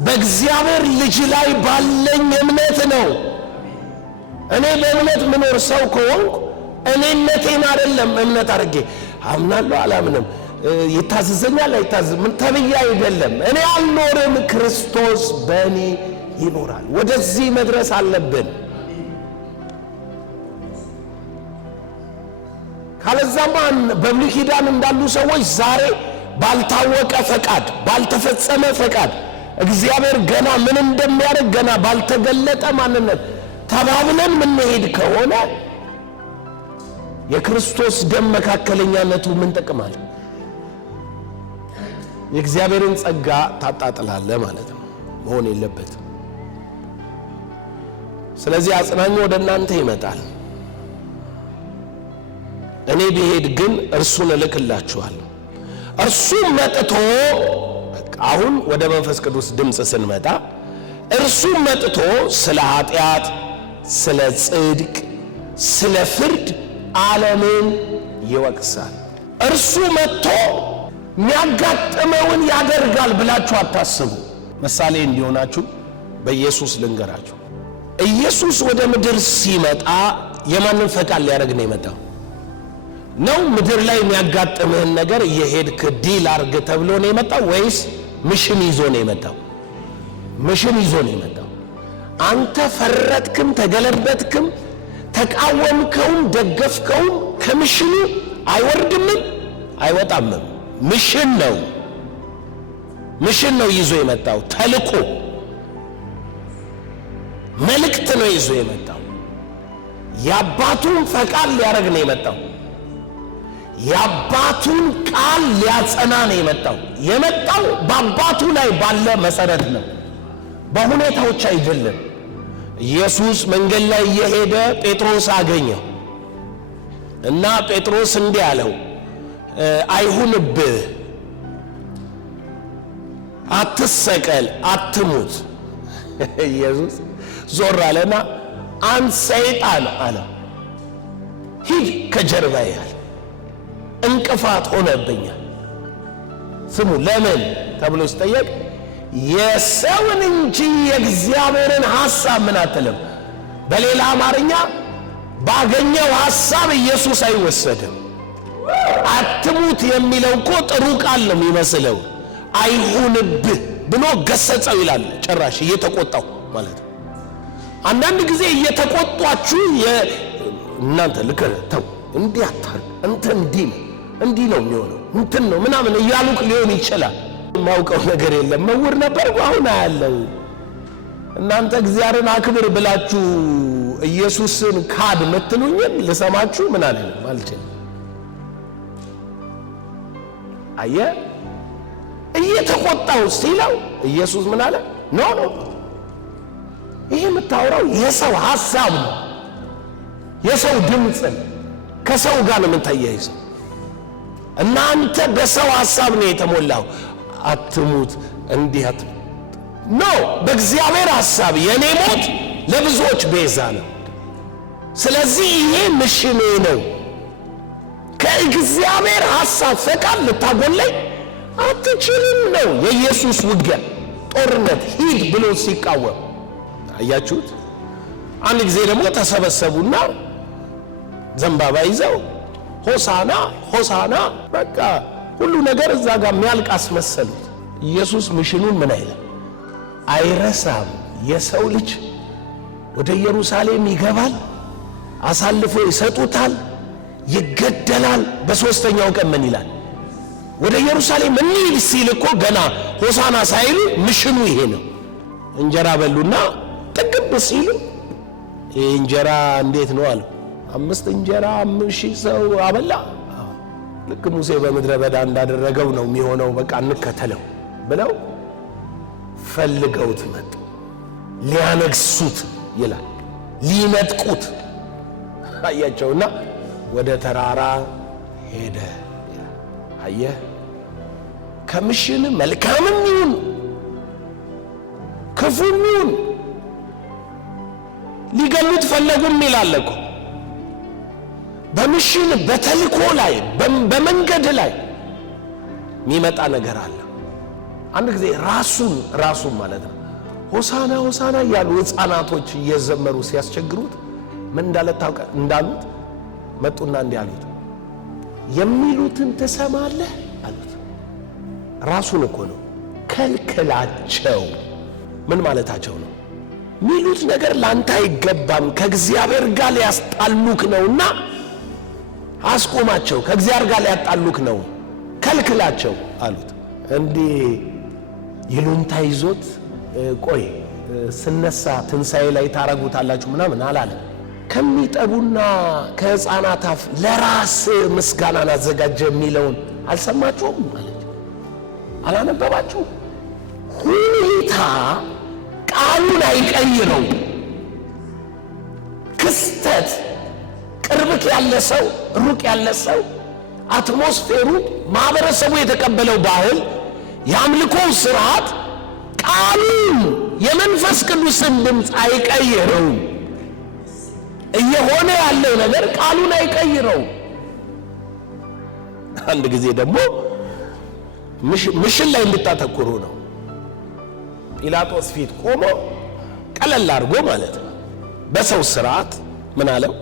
በእግዚአብሔር ልጅ ላይ ባለኝ እምነት ነው። እኔ በእምነት ምኖር ሰው ከሆንኩ እኔነቴን አይደለም እምነት አድርጌ አምናለሁ አላምንም፣ ይታዘዘኛል አይታዘዝም ተብዬ አይደለም። እኔ አልኖርም፣ ክርስቶስ በእኔ ይኖራል። ወደዚህ መድረስ አለብን። ካለዛማ በብሉይ ኪዳን እንዳሉ ሰዎች ዛሬ ባልታወቀ ፈቃድ፣ ባልተፈጸመ ፈቃድ እግዚአብሔር ገና ምን እንደሚያደርግ ገና ባልተገለጠ ማንነት ተባብለን ምንሄድ ከሆነ የክርስቶስ ደም መካከለኛነቱ ምን ጥቅም አለ? የእግዚአብሔርን ጸጋ ታጣጥላለህ ማለት ነው። መሆን የለበትም። ስለዚህ አጽናኙ ወደ እናንተ ይመጣል። እኔ ብሄድ ግን እርሱን እልክላችኋለሁ። እርሱ መጥቶ አሁን ወደ መንፈስ ቅዱስ ድምፅ ስንመጣ እርሱ መጥቶ ስለ ኃጢአት፣ ስለ ጽድቅ፣ ስለ ፍርድ ዓለምን ይወቅሳል። እርሱ መጥቶ የሚያጋጥመውን ያደርጋል ብላችሁ አታስቡ። ምሳሌ እንዲሆናችሁ በኢየሱስ ልንገራችሁ። ኢየሱስ ወደ ምድር ሲመጣ የማንን ፈቃድ ሊያደርግ ነው የመጣው? ነው ምድር ላይ የሚያጋጥምህን ነገር እየሄድክ ዲል አርግ ተብሎ ነው የመጣው ወይስ ምሽን ይዞ ነው የመጣው? ምሽን ይዞ ነው የመጣው። አንተ ፈረጥክም ተገለበጥክም ተቃወምከውም ደገፍከውም ከምሽኑ አይወርድምም አይወጣምም። ምሽን ነው ይዞ የመጣው። ተልኮ መልእክት ነው ይዞ የመጣው። የአባቱን ፈቃድ ሊያደርግ ነው የመጣው። የአባቱን ቃል ሊያጸና ነው የመጣው በአባቱ ላይ ባለ መሰረት ነው፣ በሁኔታዎች አይደለም። ኢየሱስ መንገድ ላይ እየሄደ ጴጥሮስ አገኘው እና ጴጥሮስ እንዲህ አለው፣ አይሁንብህ፣ አትሰቀል፣ አትሙት። ኢየሱስ ዞር አለና አንተ ሰይጣን አለው፣ ሂድ ከጀርባዬ አለ፣ እንቅፋት ሆነብኛል። ስሙ ለምን ተብሎ ሲጠየቅ የሰውን እንጂ የእግዚአብሔርን ሐሳብ ምን አትልም። በሌላ አማርኛ ባገኘው ሐሳብ ኢየሱስ አይወሰድም። አትሙት የሚለው እኮ ጥሩ ቃል ነው የሚመስለው። አይሁንብህ ብሎ ገሰጸው ይላል። ጭራሽ እየተቆጣው ማለት ነው። አንዳንድ ጊዜ እየተቆጧችሁ እናንተ ልክ ተው እንዲህ አታርግ፣ እንተ እንዲህ ነው የሚሆነው እንትን ነው ምናምን እያሉክ ሊሆን ይችላል። ማውቀው ነገር የለም መውር ነበር አሁን አያለው። እናንተ እግዚአብሔርን አክብር ብላችሁ ኢየሱስን ካድ መትሉኝም ልሰማችሁ ምን አለኝ አልችልም። አየ እየተቆጣው ሲለው ኢየሱስ ምን አለ? ኖ ይሄ የምታወራው የሰው ሐሳብ ነው፣ የሰው ድምፅ ከሰው ጋር ነው የምታያይዘው። እናንተ በሰው ሐሳብ ነው የተሞላው። አትሙት እንዲህ ኖ በእግዚአብሔር ሐሳብ የኔ ሞት ለብዙዎች ቤዛ ነው። ስለዚህ ይሄ ምሽኔ ነው። ከእግዚአብሔር ሐሳብ ፈቃድ ልታጎለኝ አትችልም ነው የኢየሱስ ውጊያ ጦርነት። ሂድ ብሎ ሲቃወም አያችሁት። አንድ ጊዜ ደግሞ ተሰበሰቡና ዘንባባ ይዘው ሆሳና ሆሳና በቃ ሁሉ ነገር እዛ ጋር የሚያልቅ አስመሰሉት። ኢየሱስ ምሽኑን ምን አይልም አይረሳም። የሰው ልጅ ወደ ኢየሩሳሌም ይገባል፣ አሳልፎ ይሰጡታል፣ ይገደላል፣ በሶስተኛው ቀን ምን ይላል ወደ ኢየሩሳሌም እንሂድ ሲል እኮ ገና ሆሳና ሳይሉ ምሽኑ ይሄ ነው። እንጀራ በሉና ጥግብ ሲሉ ይሄ እንጀራ እንዴት ነው አሉ። 5 እንጀራ 5,000 ሰው አበላ። ልክ ሙሴ በምድረ በዳ እንዳደረገው ነው የሚሆነው። በቃ እንከተለው ብለው ፈልገውት መጡ። ሊያነግሱት ይላል ሊነጥቁት አያቸውና ወደ ተራራ ሄደ። አየህ ከምሽን መልካምም ይሁን ክፉም ይሁን ሊገሉት ፈለጉም ይላል እኮ በምሽን በተልኮ ላይ በመንገድ ላይ የሚመጣ ነገር አለ። አንድ ጊዜ ራሱን ማለት ነው ሆሳና ሆሳና ያሉ ሕፃናቶች እየዘመሩ ሲያስቸግሩት ምን እንዳሉት መጡና እንዲህ አሉት፣ የሚሉትን ትሰማለህ አሉት። ራሱን እኮ ነው ከልክላቸው። ምን ማለታቸው ነው? ሚሉት ነገር ላንተ አይገባም፣ ከእግዚአብሔር ጋር ሊያስጣሉክ ነውና አስቆማቸው። ከእግዚአብሔር ጋር ሊያጣሉክ ነው፣ ከልክላቸው አሉት። እንዲህ ይሉንታ ይዞት ቆይ ስነሳ ትንሣኤ ላይ ታረጉታላችሁ ምናምን አላለ። ከሚጠቡና ከሕፃናት አፍ ለራስ ምስጋናን አዘጋጀ የሚለውን አልሰማችሁም ማለት አላነበባችሁ? ሁኔታ ቃሉን አይቀይረው። ክስተት ቅርብክ ያለ ሰው ሩቅ ያለ ሰው አትሞስፌሩ ማህበረሰቡ የተቀበለው ባህል የአምልኮው ስርዓት ቃሉን የመንፈስ ቅዱስን ድምፅ አይቀይረው። እየሆነ ያለው ነገር ቃሉን አይቀይረው። አንድ ጊዜ ደግሞ ምሽን ላይ እንድታተኩሩ ነው። ጲላጦስ ፊት ቆሞ ቀለል አድርጎ ማለት ነው በሰው ስርዓት ምን አለው?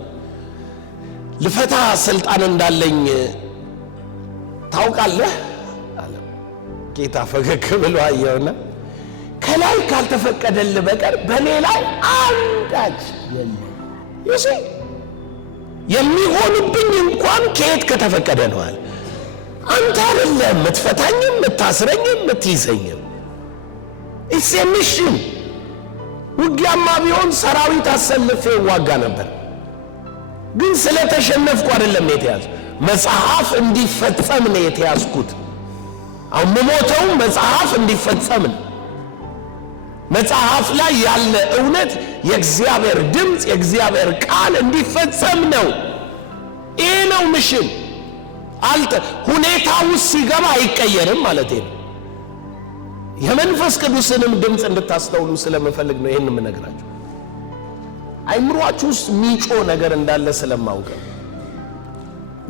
ልፈታ ስልጣን እንዳለኝ ታውቃለህ አለ። ጌታ ፈገግ ብሎ አየውና ከላይ ካልተፈቀደልህ በቀር በኔ ላይ አንዳች የለም። ይሄ የሚሆንብኝ እንኳን ከየት ከተፈቀደ ነው አለ። አንተ አይደለም የምትፈታኝም የምታስረኝም የምትይዘኝም። እሴ ምሽን ውጊያማ ቢሆን ሰራዊት አሰልፌ ዋጋ ነበር፣ ግን ስለተሸነፍኩ አይደለም የተያዙ መጽሐፍ እንዲፈጸም ነው የተያዝኩት። አሁን ሞተው መጽሐፍ እንዲፈጸም ነው። መጽሐፍ ላይ ያለ እውነት የእግዚአብሔር ድምፅ የእግዚአብሔር ቃል እንዲፈጸም ነው። ይሄ ነው ሚሽን። ሁኔታው ሲገባ አይቀየርም ማለት ነው። የመንፈስ ቅዱስንም ድምፅ እንድታስተውሉ ስለምፈልግ ነው ይሄን የምነግራችሁ። አይምሯችሁ ውስጥ ሚጮ ነገር እንዳለ ስለማውቅ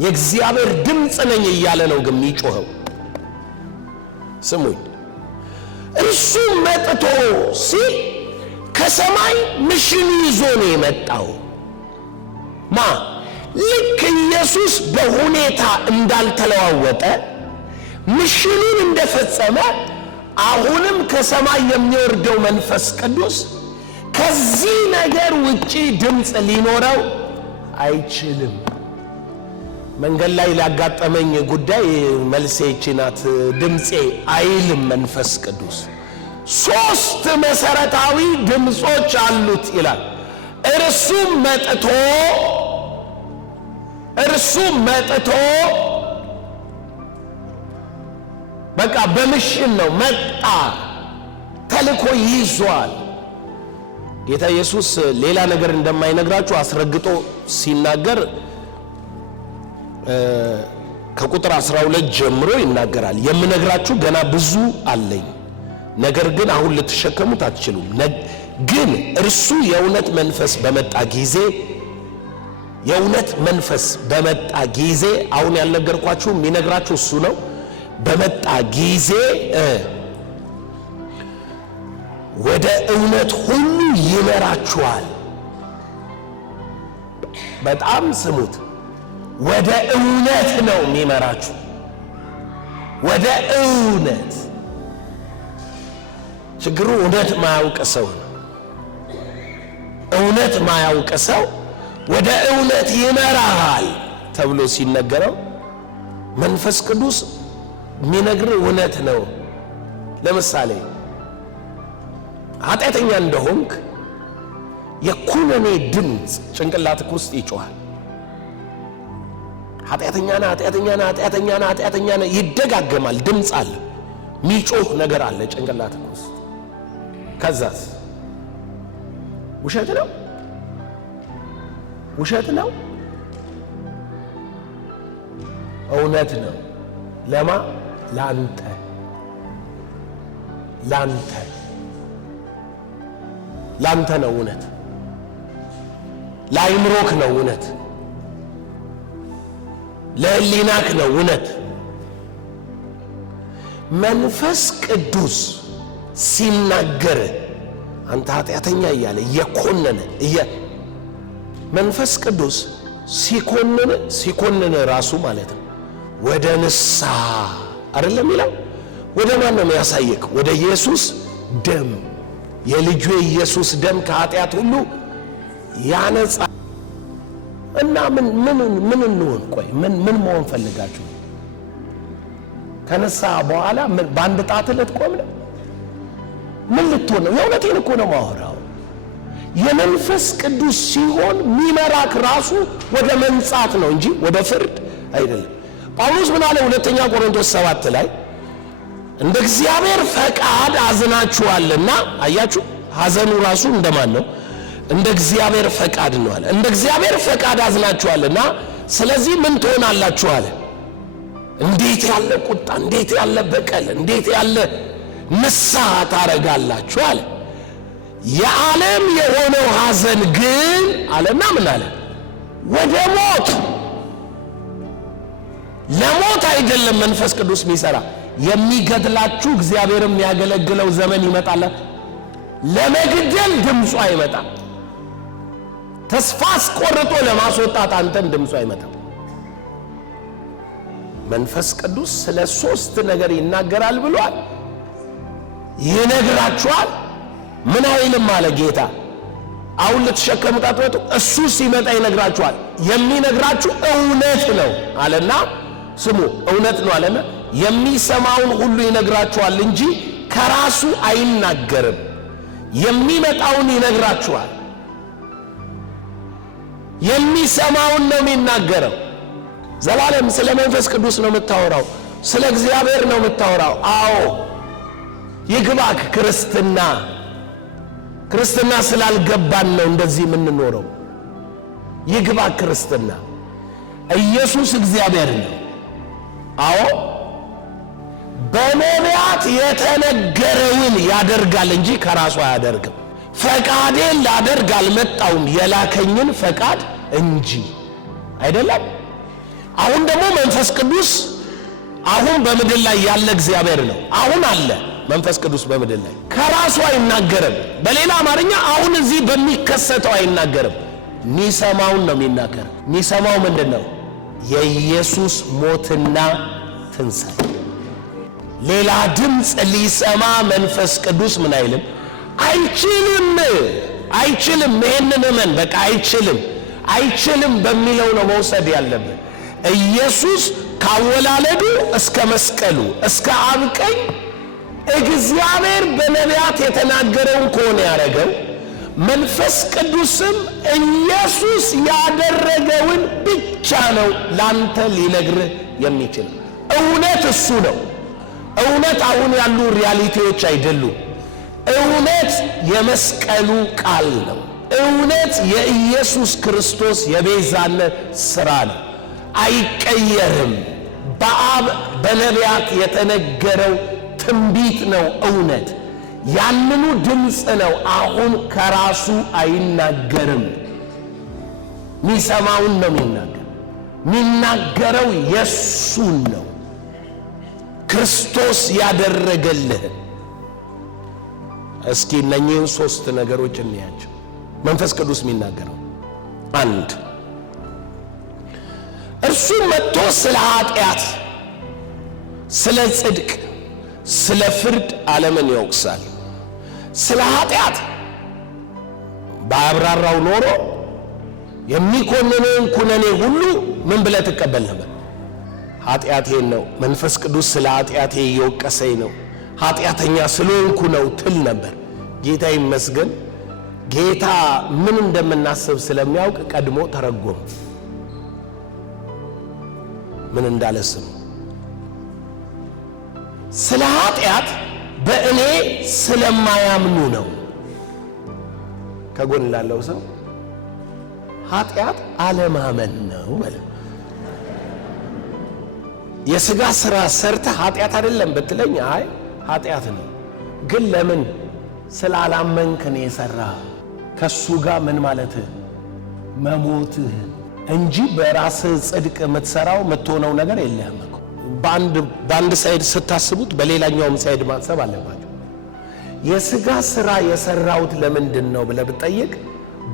የእግዚአብሔር ድምፅ ነኝ እያለ ነው ግን ሚጮኸው። ስሙኝ፣ እርሱ መጥቶ ሲል ከሰማይ ሚሽን ይዞ ነው የመጣው። ልክ ኢየሱስ በሁኔታ እንዳልተለዋወጠ ሚሽኑን እንደፈጸመ አሁንም ከሰማይ የሚወርደው መንፈስ ቅዱስ ከዚህ ነገር ውጪ ድምፅ ሊኖረው አይችልም። መንገድ ላይ ላጋጠመኝ ጉዳይ መልሴ ይህች ናት፣ ድምፄ አይልም መንፈስ ቅዱስ። 3 መሰረታዊ ድምጾች አሉት ይላል። እርሱም መጥቶ በቃ በሚሽን ነው መጣ፣ ተልኮ ይዟል። ጌታ ኢየሱስ ሌላ ነገር እንደማይነግራችሁ አስረግጦ ሲናገር ከቁጥር 12 ጀምሮ ይናገራል። የምነግራችሁ ገና ብዙ አለኝ፣ ነገር ግን አሁን ልትሸከሙት አትችሉም። ግን እርሱ የእውነት መንፈስ በመጣ ጊዜ አሁን ያልነገርኳችሁ የሚነግራችሁ እሱ ነው። በመጣ ጊዜ ወደ እውነት ሁሉ ይመራችኋል። በጣም ስሙት። ወደ እውነት ነው የሚመራችሁ። ወደ እውነት። ችግሩ እውነት ማያውቅ ሰው ነው። እውነት ማያውቅ ሰው ወደ እውነት ይመራሃል ተብሎ ሲነገረው መንፈስ ቅዱስ የሚነግር እውነት ነው። ለምሳሌ ኃጢአተኛ እንደሆንክ የኩነኔ ድምፅ ጭንቅላትህ ውስጥ ይጮሃል። ኃጢአተኛ ነህ ይደጋገማል። ድምፅ አለ፣ ሚጮህ ነገር አለ ጭንቅላትህ ውስጥ። ከዛስ ውሸት ነው እውነት ነው። ለማ ላንተ ነው እውነት። ለአይምሮክ ነው እውነት። ለህሊናክ ነው እውነት። መንፈስ ቅዱስ ሲናገር አንተ ኃጢአተኛ እያለ እየኮነነ መንፈስ ቅዱስ ሲኮንን ራሱ ማለት ነው ወደ ንስሐ አይደለም ይላል። ወደ ማን ነው የሚያሳየክ? ወደ ኢየሱስ ደም። የልጁ የኢየሱስ ደም ከኃጢአት ሁሉ ያነጻ። እና ምን እንሆን? ቆይ ምን መሆን ፈልጋችሁ? ከንስሐ በኋላ በአንድ ጣት ልትቆም ነው? ምን ልትሆን ነው? የእውነቴን እኮ ነው ማወራው። የመንፈስ ቅዱስ ሲሆን ሚመራክ ራሱ ወደ መንጻት ነው እንጂ ወደ ፍርድ አይደለም። ጳውሎስ ምን አለ? ሁለተኛ ቆሮንቶስ 7 ላይ እንደ እግዚአብሔር ፈቃድ አዝናችኋልና። አያችሁ፣ ሐዘኑ ራሱ እንደማን ነው? እንደ እግዚአብሔር ፈቃድ ነው አለ። እንደ እግዚአብሔር ፈቃድ አዝናችኋልና ስለዚህ ምን ትሆናላችሁ አለ። እንዴት ያለ ቁጣ፣ እንዴት ያለ በቀል፣ እንዴት ያለ ንስሐ ታረጋላችሁ አለ። የዓለም የሆነው ሐዘን ግን አለና ምን አለ? ወደ ሞት። ለሞት አይደለም መንፈስ ቅዱስ የሚሰራ፣ የሚገድላችሁ እግዚአብሔር የሚያገለግለው ዘመን ይመጣል። ለመግደል ድምፁ አይመጣም። ተስፋ አስቆርጦ ለማስወጣት አንተን ድምፁ አይመጣም። መንፈስ ቅዱስ ስለ 3 ነገር ይናገራል ብሏል። ይነግራችኋል። ምን አይልም አለ ጌታ። አሁን ልትሸከሙት አትወጡ። እሱ ሲመጣ ይነግራችኋል። የሚነግራችሁ እውነት ነው አለና፣ ስሙ እውነት ነው አለና የሚሰማውን ሁሉ ይነግራችኋል እንጂ ከራሱ አይናገርም። የሚመጣውን ይነግራችኋል። የሚሰማውን ነው የሚናገረው። ዘላለም ስለ መንፈስ ቅዱስ ነው የምታወራው፣ ስለ እግዚአብሔር ነው የምታወራው። አዎ ይግባክ ክርስትና ክርስትና ስላልገባን ነው እንደዚህ የምንኖረው። ይግባ ክርስትና። ኢየሱስ እግዚአብሔር ነው። አዎ በነቢያት የተነገረውን ያደርጋል እንጂ ከራሱ አያደርግም። ፈቃዴን ላደርግ አልመጣሁም የላከኝን ፈቃድ እንጂ አይደለም። አሁን ደግሞ መንፈስ ቅዱስ አሁን በምድር ላይ ያለ እግዚአብሔር ነው። አሁን አለ መንፈስ ቅዱስ በምድር ላይ ከራሱ አይናገርም። በሌላ አማርኛ አሁን እዚህ በሚከሰተው አይናገርም። ሚሰማውን ነው የሚናገር። ሚሰማው ምንድነው? የኢየሱስ ሞትና ትንሣኤ። ሌላ ድምፅ ሊሰማ መንፈስ ቅዱስ ምን አይልም? አይችልም። ይሄንን እመን። በቃ አይችልም በሚለው ነው መውሰድ ያለብን። ኢየሱስ ካወላለዱ እስከ መስቀሉ እስከ አብ ቀኝ እግዚአብሔር በነቢያት የተናገረውን ከሆነ ያደረገው፣ መንፈስ ቅዱስም ኢየሱስ ያደረገውን ብቻ ነው ላንተ ሊነግርህ የሚችል። እውነት እሱ ነው። እውነት አሁን ያሉ ሪያሊቲዎች አይደሉም። እውነት የመስቀሉ ቃል ነው። እውነት የኢየሱስ ክርስቶስ የቤዛነት ሥራ ነው። አይቀየርም። በአብ በነቢያት የተነገረው ትንቢት ነው። እውነት ያንኑ ድምፅ ነው። አሁን ከራሱ አይናገርም። ሚሰማውን ነው የሚናገር። የሚናገረው የሱን ነው፣ ክርስቶስ ያደረገልህን። እስኪ እነኚህን 3 ነገሮች እንያቸው። መንፈስ ቅዱስ የሚናገረው አንድ፣ እርሱ መጥቶ ስለ ኃጢአት፣ ስለ ጽድቅ፣ ስለ ፍርድ ዓለምን ይወቅሳል። ስለ ኃጢአት ባብራራው ኖሮ የሚኮንነውን ኩነኔ ሁሉ ምን ብለህ ትቀበል ነበር? ኃጢአቴን ነው። መንፈስ ቅዱስ ስለ ኃጢአቴ እየወቀሰኝ ነው፣ ኃጢአተኛ ስለሆንኩ ነው ትል ነበር። ጌታ ይመስገን፣ ጌታ ምን እንደምናስብ ስለሚያውቅ ቀድሞ ተረጎመ። ምን እንዳለ ስሙ። ስለ ኃጢአት በእኔ ስለማያምኑ ነው። ከጎን ላለው ሰው ኃጢአት አለማመን ነው ማለት። የሥጋ ሥራ ሰርተ ኃጢአት አይደለም ብትለኝ፣ አይ ኃጢአት ነው፣ ግን ለምን ስላላመንክ ነው የሰራ። ከሱ ጋር ምን ማለት መሞትህ እንጂ በራስህ ጽድቅ የምትሰራው የምትሆነው ነገር የለህም እኮ። በአንድ ሳይድ ስታስቡት በሌላኛውም ሳይድ ማሰብ አለባቸው። የሥጋ ሥራ የሰራውት ለምንድን ነው ብለህ ብትጠይቅ፣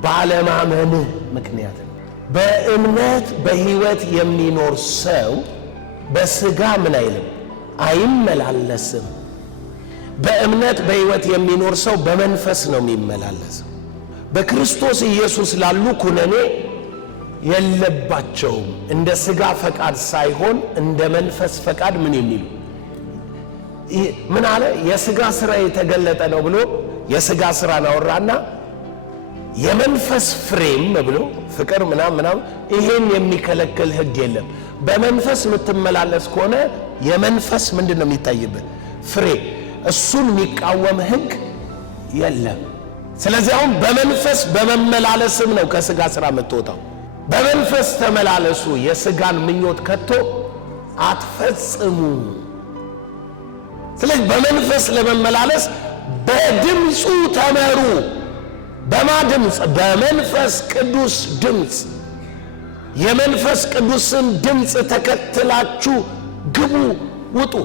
ባለማመንህ ምክንያት ነው። በእምነት በሕይወት የሚኖር ሰው በሥጋ ምን አይልም? አይመላለስም። በእምነት በሕይወት የሚኖር ሰው በመንፈስ ነው የሚመላለሰው። በክርስቶስ ኢየሱስ ላሉ ኩነኔ የለባቸውም። እንደ ሥጋ ፈቃድ ሳይሆን እንደ መንፈስ ፈቃድ ምን የሚሉ ምን አለ? የሥጋ ሥራ የተገለጠ ነው ብሎ የሥጋ ሥራን አወራና የመንፈስ ፍሬም ብሎ ፍቅር ምናምን ይሄን የሚከለክል ሕግ የለም። በመንፈስ የምትመላለስ ከሆነ የመንፈስ ምንድን ነው የሚታይበት? ፍሬ። እሱን የሚቃወም ሕግ የለም። ስለዚህ አሁን በመንፈስ በመመላለስም ነው ከሥጋ ሥራ የምትወጣው። በመንፈስ ተመላለሱ፣ የሥጋን ምኞት ከቶ አትፈጽሙ። ስለዚህ በመንፈስ ለመመላለስ በድምፁ ተመሩ። በማ ድምፅ? በመንፈስ ቅዱስ ድምፅ። የመንፈስ ቅዱስን ድምፅ ተከትላችሁ ግቡ፣ ውጡ።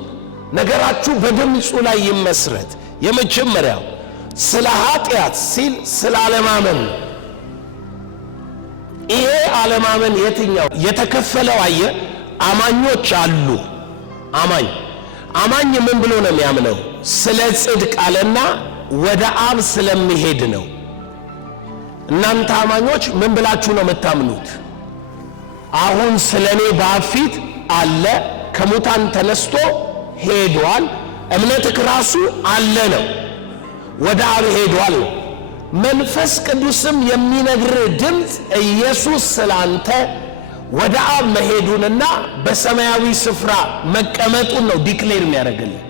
ነገራችሁ በድምፁ ላይ ይመስረት። የመጀመሪያው ስለ ኃጢአት ሲል ስለ አለማመን። ይሄ አለማመን የትኛው? የተከፈለው አየ አማኞች አሉ። አማኝ ምን ብሎ ነው የሚያምነው? ስለ ጽድቅ አለና ወደ አብ ስለሚሄድ ነው። እናንተ አማኞች ምን ብላችሁ ነው የምታምኑት? አሁን ስለኔ በአብ ፊት አለ፣ ከሙታን ተነስቶ ሄዷል፣ እምነትህ ራሱ አለ ነው፣ ወደ አብ ሄዷል ነው። መንፈስ ቅዱስም የሚነግር ድምፅ ኢየሱስ ስላንተ ወደ አብ መሄዱንና በሰማያዊ ስፍራ መቀመጡን ነው ዲክሌር የሚያደርግልህ።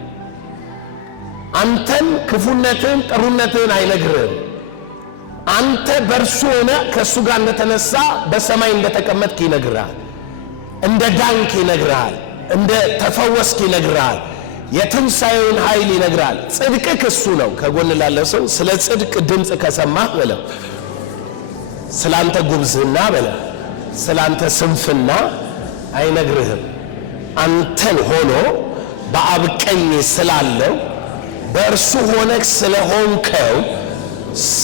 አንተን ክፉነትን ጥሩነትን አይነግርህም። አንተ በእርሱ ሆነ ከእሱ ጋር እንደተነሳ በሰማይ እንደተቀመጥክ ይነግራል። እንደ ዳንክ ይነግራል። እንደ ተፈወስክ ይነግራል። የትንሣኤውን ኃይል ይነግራል። ጽድቅ እሱ ነው። ከጎን ላለው ሰው ስለ ጽድቅ ድምፅ ከሰማህ በለው፣ ስላንተ ጉብዝና በለው፣ ስላንተ ስንፍና አይነግርህም። አንተን ሆኖ በአብ ቀኝ ስላለው በእርሱ ሆነህ ስለሆንከው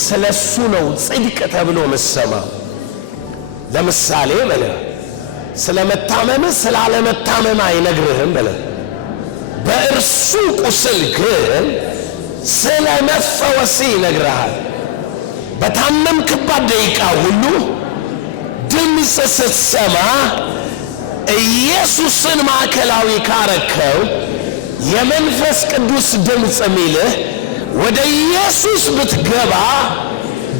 ስለሱ ነው ጽድቅ ተብሎ መሰማው። ለምሳሌ በለው ስለ መታመም ስላለ መታመም አይነግርህም በለው። በእርሱ ቁስል ግን ስለ መፈወስ ይነግርሃል። በታመምክባት ደቂቃ ሁሉ ድምፅ ስትሰማ ኢየሱስን ማዕከላዊ ካረከው የመንፈስ ቅዱስ ድምፅ ሚልህ ወደ ኢየሱስ ብትገባ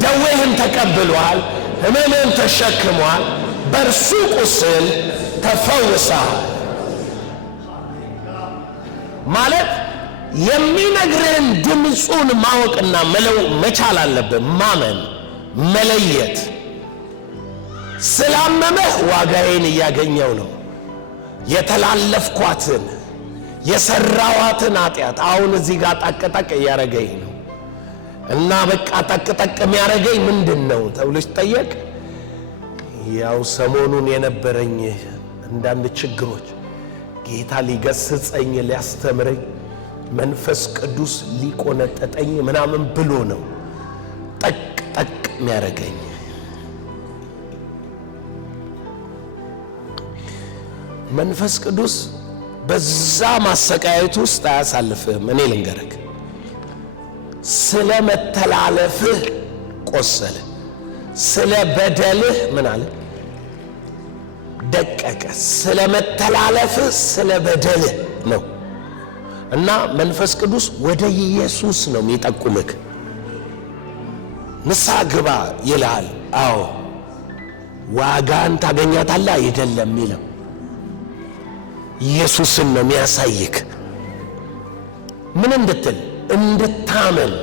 ደዌህን ተቀብሏል፣ ሕመምህን ተሸክሟል፣ በእርሱ ቁስል ተፈውሰሃል ማለት የሚነግርህን ድምፁን ማወቅና መቻል አለብህ። ማመን፣ መለየት። ስላመመህ ዋጋዬን እያገኘው ነው። የተላለፍኳትን የሰራዋትን ኃጢአት አሁን እዚህ ጋር ጠቅጠቅ እያረገኝ ነው እና በቃ ጠቅጠቅ የሚያረገኝ ምንድን ነው ተብሎ ሲጠየቅ ያው ሰሞኑን የነበረኝ አንዳንድ ችግሮች ጌታ ሊገስጸኝ ሊያስተምረኝ መንፈስ ቅዱስ ሊቆነጠጠኝ ምናምን ብሎ ነው ጠቅ ጠቅ የሚያረገኝ። መንፈስ ቅዱስ በዛ ማሰቃየት ውስጥ አያሳልፍህም። እኔ ልንገርህ፣ ስለ መተላለፍህ ቆሰለ፣ ስለ በደልህ ምን አለ ደቀቀ። ስለ መተላለፍህ ስለ በደልህ ነው እና መንፈስ ቅዱስ ወደ ኢየሱስ ነው የሚጠቁምህ። ንስሐ ግባ ይልሃል። አዎ ዋጋን ታገኛታለህ አይደለም የሚለው ኢየሱስን ነው የሚያሳይክ። ምን እንድትል እንድታመን፣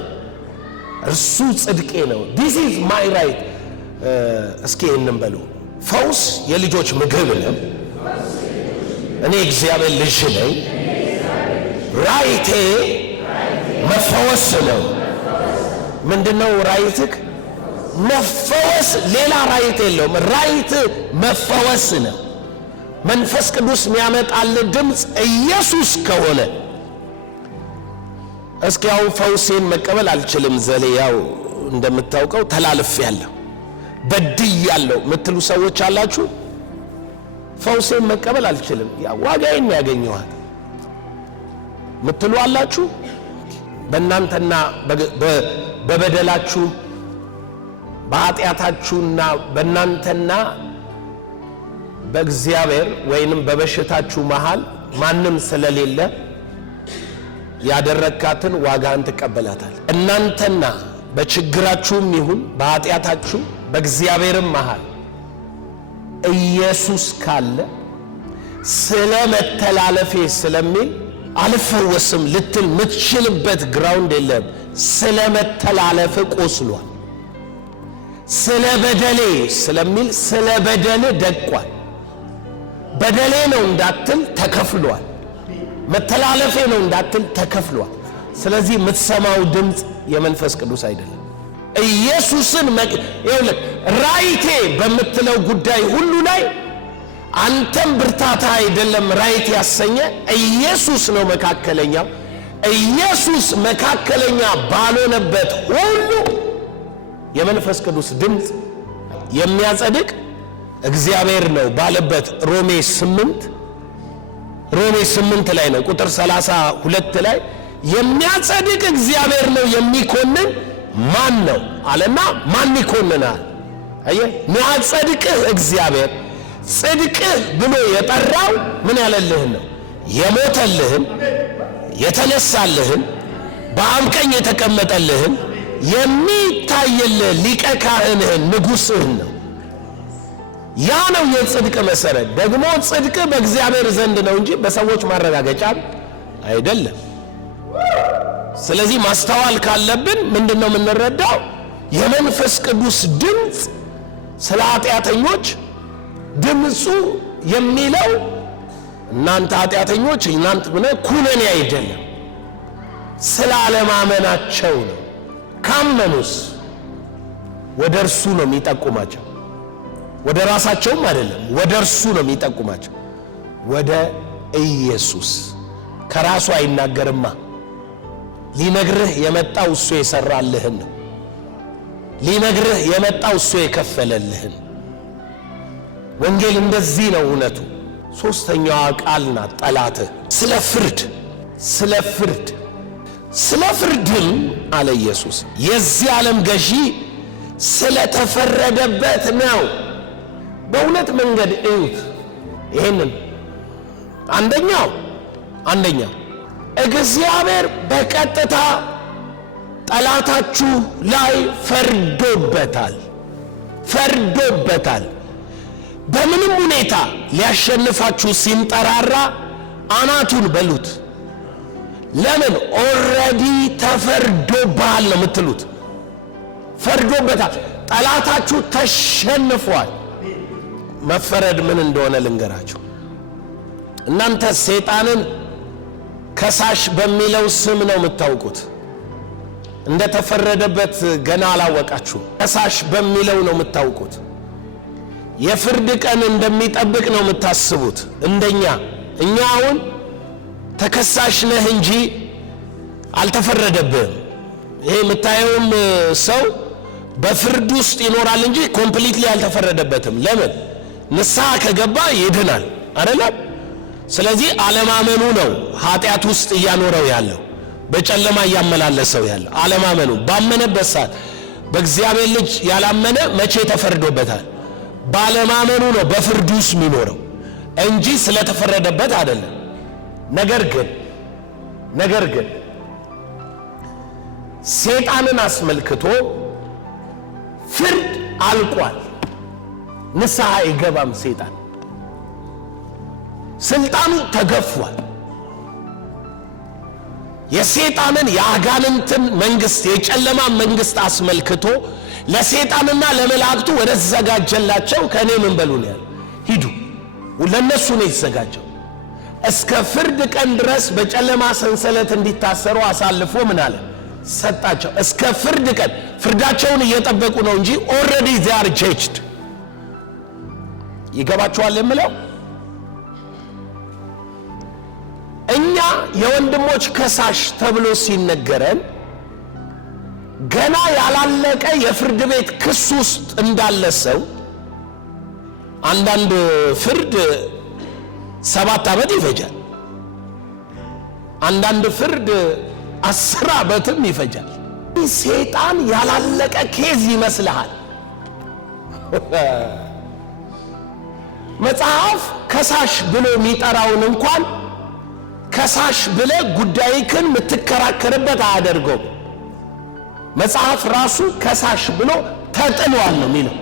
እርሱ ጽድቄ ነው። this is my right። እስኪ ይህንን በሉ። ፈውስ የልጆች ምግብ ነው። እኔ እግዚአብሔር ልጅ ነኝ። ራይቴ መፈወስ ነው። ምንድነው ራይትክ? መፈወስ። ሌላ ራይት የለውም። ራይት መፈወስ ነው። መንፈስ ቅዱስ የሚያመጣልህ ድምፅ ኢየሱስ ከሆነ እስኪ ያው ፈውሴን መቀበል አልችልም ዘሌ ያው እንደምታውቀው ተላልፌያለሁ በድያለሁ ምትሉ ሰዎች አላችሁ። ፈውሴን መቀበል አልችልም ያው ዋጋዬን ያገኘዋል ምትሉ አላችሁ። በእናንተና በበደላችሁ በኃጢአታችሁና በእናንተና በእግዚአብሔር ወይንም በበሽታችሁ መሃል ማንም ስለሌለ ያደረካትን ዋጋን ትቀበላታል። እናንተና በችግራችሁም ይሁን በኃጢአታችሁ በእግዚአብሔርም መሃል ኢየሱስ ካለ ስለ መተላለፌ ስለሚል አልፈወስም ልትል ምትችልበት ግራውንድ የለም። ስለ መተላለፍ ቆስሏል። ስለ በደሌ ስለሚል ስለ በደል ደቋል። በደሌ ነው እንዳትል ተከፍሏል። መተላለፌ ነው እንዳትል ተከፍሏል። ስለዚህ የምትሰማው ድምፅ የመንፈስ ቅዱስ አይደለም። ኢየሱስን ይኸውልህ ራይቴ በምትለው ጉዳይ ሁሉ ላይ አንተም ብርታታ አይደለም ራይት ያሰኘ ኢየሱስ ነው መካከለኛው። ኢየሱስ መካከለኛ ባልሆነበት ሁሉ የመንፈስ ቅዱስ ድምፅ የሚያጸድቅ እግዚአብሔር ነው ባለበት ሮሜ 8 ላይ ነው ቁጥር 32 ላይ የሚያጸድቅ እግዚአብሔር ነው የሚኮንን ማን ነው አለና ማን ይኮንናል? አየህ የሚያጸድቅህ እግዚአብሔር ጽድቅህ ብሎ የጠራው ምን ያለልህን ነው? የሞተልህን የተነሳልህን በአብ ቀኝ የተቀመጠልህን የሚታየልህ ሊቀ ካህንህን ንጉሥህን ነው። ያ ነው የጽድቅ መሰረት። ደግሞ ጽድቅ በእግዚአብሔር ዘንድ ነው እንጂ በሰዎች ማረጋገጫ አይደለም። ስለዚህ ማስተዋል ካለብን ምንድነው የምንረዳው? የመንፈስ ቅዱስ ድምፅ ስለ ኃጢአተኞች ድምፁ የሚለው እናንተ ኃጢአተኞች እናንተ ምን ኩነኔ አይደለም፣ ስለ አለማመናቸው ነው። ካመኑስ ወደ እርሱ ነው የሚጠቁማቸው፣ ወደ ራሳቸውም አይደለም፣ ወደ እርሱ ነው የሚጠቁማቸው፣ ወደ ኢየሱስ። ከራሱ አይናገርማ። ሊነግርህ የመጣው እሱ የሰራልህን ነው። ሊነግርህ የመጣው እሱ የከፈለልህን። ወንጌል እንደዚህ ነው እውነቱ። ሶስተኛዋ ቃል ናት ጠላትህ። ስለ ፍርድም አለ ኢየሱስ የዚህ ዓለም ገዢ ስለተፈረደበት ነው። በሁለት መንገድ እዩት ይሄንን። አንደኛው እግዚአብሔር በቀጥታ ጠላታችሁ ላይ ፈርዶበታል። በምንም ሁኔታ ሊያሸንፋችሁ ሲንጠራራ አናቱን በሉት። ለምን? ኦልሬዲ ተፈርዶብሃል ነው የምትሉት። ፈርዶበታል። ጠላታችሁ ተሸንፏል። መፈረድ ምን እንደሆነ ልንገራችሁ። እናንተ ሰይጣንን ከሳሽ በሚለው ስም ነው የምታውቁት። እንደ ተፈረደበት ገና አላወቃችሁ። ከሳሽ በሚለው ነው የምታውቁት። የፍርድ ቀን እንደሚጠብቅ ነው የምታስቡት። እኛ አሁን ተከሳሽ ነህ እንጂ አልተፈረደብህም። ይሄ የምታየውም ሰው በፍርድ ውስጥ ይኖራል እንጂ ኮምፕሊትሊ አልተፈረደበትም። ለምን? ንስሐ ከገባ ይድናል አይደለም? ስለዚህ አለማመኑ ነው ኃጢአት ውስጥ እያኖረው ያለው፣ በጨለማ እያመላለሰው ያለው አለማመኑ። ባመነበት ሰዓት በእግዚአብሔር ልጅ ያላመነ መቼ ተፈርዶበታል? ባለማመኑ ነው በፍርድ ውስጥ የሚኖረው እንጂ ስለተፈረደበት አይደለም። ነገር ግን ሰይጣንን አስመልክቶ ፍርድ አልቋል። ንስሐ አይገባም። ሰይጣን ስልጣኑ ተገፏል። የሰይጣንን የአጋንንትን መንግስት የጨለማ መንግስት አስመልክቶ ለሰይጣንና ለመላእክቱ ወደ ተዘጋጀላቸው ከኔ ምን በሉ ነው ያለ፣ ሂዱ። ለነሱ ነው የተዘጋጀው። እስከ ፍርድ ቀን ድረስ በጨለማ ሰንሰለት እንዲታሰሩ አሳልፎ ምን አለ ሰጣቸው። እስከ ፍርድ ቀን ፍርዳቸውን እየጠበቁ ነው እንጂ ኦልሬዲ they are judged። ይገባቸዋል የምለው እኛ የወንድሞች ከሳሽ ተብሎ ሲነገረን ገና ያላለቀ የፍርድ ቤት ክስ ውስጥ እንዳለ ሰው አንዳንድ ፍርድ 7 ዓመት ይፈጃል። አንዳንድ ፍርድ 10 ዓመትም ይፈጃል። ሰይጣን ያላለቀ ኬዝ ይመስልሃል? መጽሐፍ ከሳሽ ብሎ የሚጠራውን እንኳን ከሳሽ ብለ ጉዳይክን የምትከራከርበት አያደርገው። መጽሐፍ ራሱ ከሳሽ ብሎ ተጥሏል ነው የሚለው።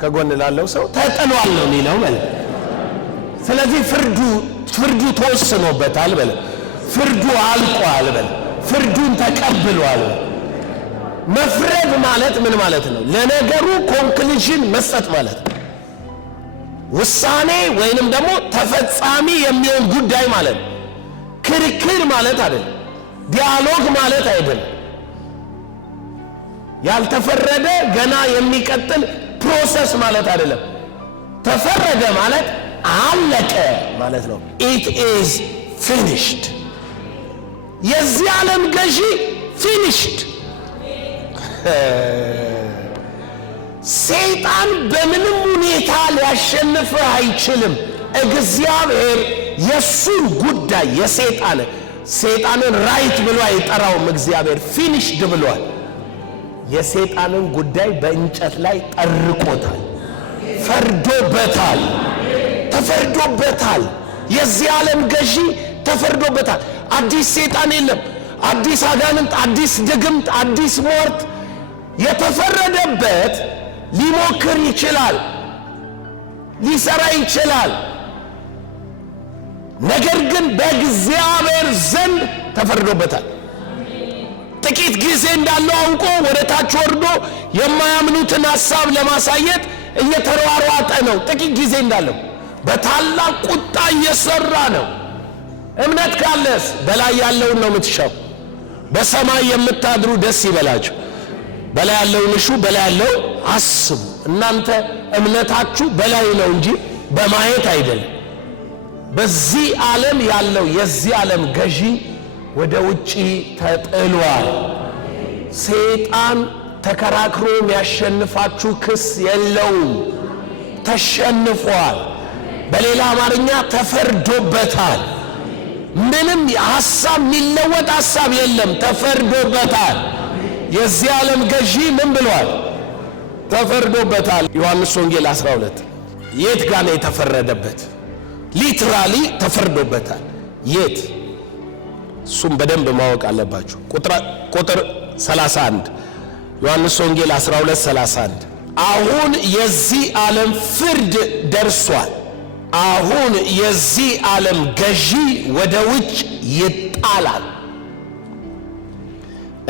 ከጎን ላለው ሰው ተጥሏል ነው የሚለው ማለት። ስለዚህ ፍርዱ ተወስኖበታል በለ፣ ፍርዱ አልቋል በለ፣ ፍርዱን ተቀብሏል። መፍረድ ማለት ምን ማለት ነው? ለነገሩ ኮንክሉዥን መስጠት ማለት ነው። ውሳኔ ወይንም ደግሞ ተፈጻሚ የሚሆን ጉዳይ ማለት ነው። ክርክር ማለት አይደለም። ዲያሎግ ማለት አይደለም። ያልተፈረደ ገና የሚቀጥል ፕሮሰስ ማለት አይደለም። ተፈረደ ማለት አለቀ ማለት ነው። it is finished። የዚህ ዓለም ገዢ finished። ሰይጣን በምንም ሁኔታ ሊያሸንፍህ አይችልም። እግዚአብሔር የሱን ጉዳይ ሰይጣንን ራይት ብሎ አይጠራውም። እግዚአብሔር ፊኒሽድ ብሏል። የሰይጣንን ጉዳይ በእንጨት ላይ ጠርቆታል፣ ፈርዶበታል፣ ተፈርዶበታል። የዚህ ዓለም ገዢ ተፈርዶበታል። አዲስ ሰይጣን የለም፣ አዲስ አጋንንት፣ አዲስ ድግምት፣ አዲስ ሟርት። የተፈረደበት ሊሞክር ይችላል፣ ሊሰራ ይችላል። ነገር ግን በእግዚአብሔር ዘንድ ተፈርዶበታል። ጥቂት ጊዜ እንዳለው አውቆ ወደ ታች ወርዶ የማያምኑትን ሐሳብ ለማሳየት እየተሯሯጠ ነው። ጥቂት ጊዜ እንዳለው በታላቅ ቁጣ እየሰራ ነው። እምነት ካለስ በላይ ያለውን ነው የምትሻው። በሰማይ የምታድሩ ደስ ይበላችሁ። በላይ ያለውን እሹ፣ በላይ ያለው አስቡ። እናንተ እምነታችሁ በላይ ነው እንጂ በማየት አይደለም። በዚህ ዓለም ያለው የዚህ ዓለም ገዢ ወደ ውጪ ተጥሏል። ሰይጣን ተከራክሮ የሚያሸንፋችሁ ክስ የለውም። ተሸንፏል። በሌላ አማርኛ ተፈርዶበታል። ምንም ሐሳብ የሚለወጥ ሐሳብ የለም። ተፈርዶበታል። የዚህ ዓለም ገዢ ምን ብሏል? ተፈርዶበታል። ዮሐንስ ወንጌል 12 የት ጋር ነው የተፈረደበት? ሊትራሊ ተፈርዶበታል። የት? እሱም በደንብ ማወቅ አለባችሁ። ቁጥር 31 ዮሐንስ ወንጌል 12:31 አሁን የዚህ ዓለም ፍርድ ደርሷል። አሁን የዚህ ዓለም ገዢ ወደ ውጭ ይጣላል።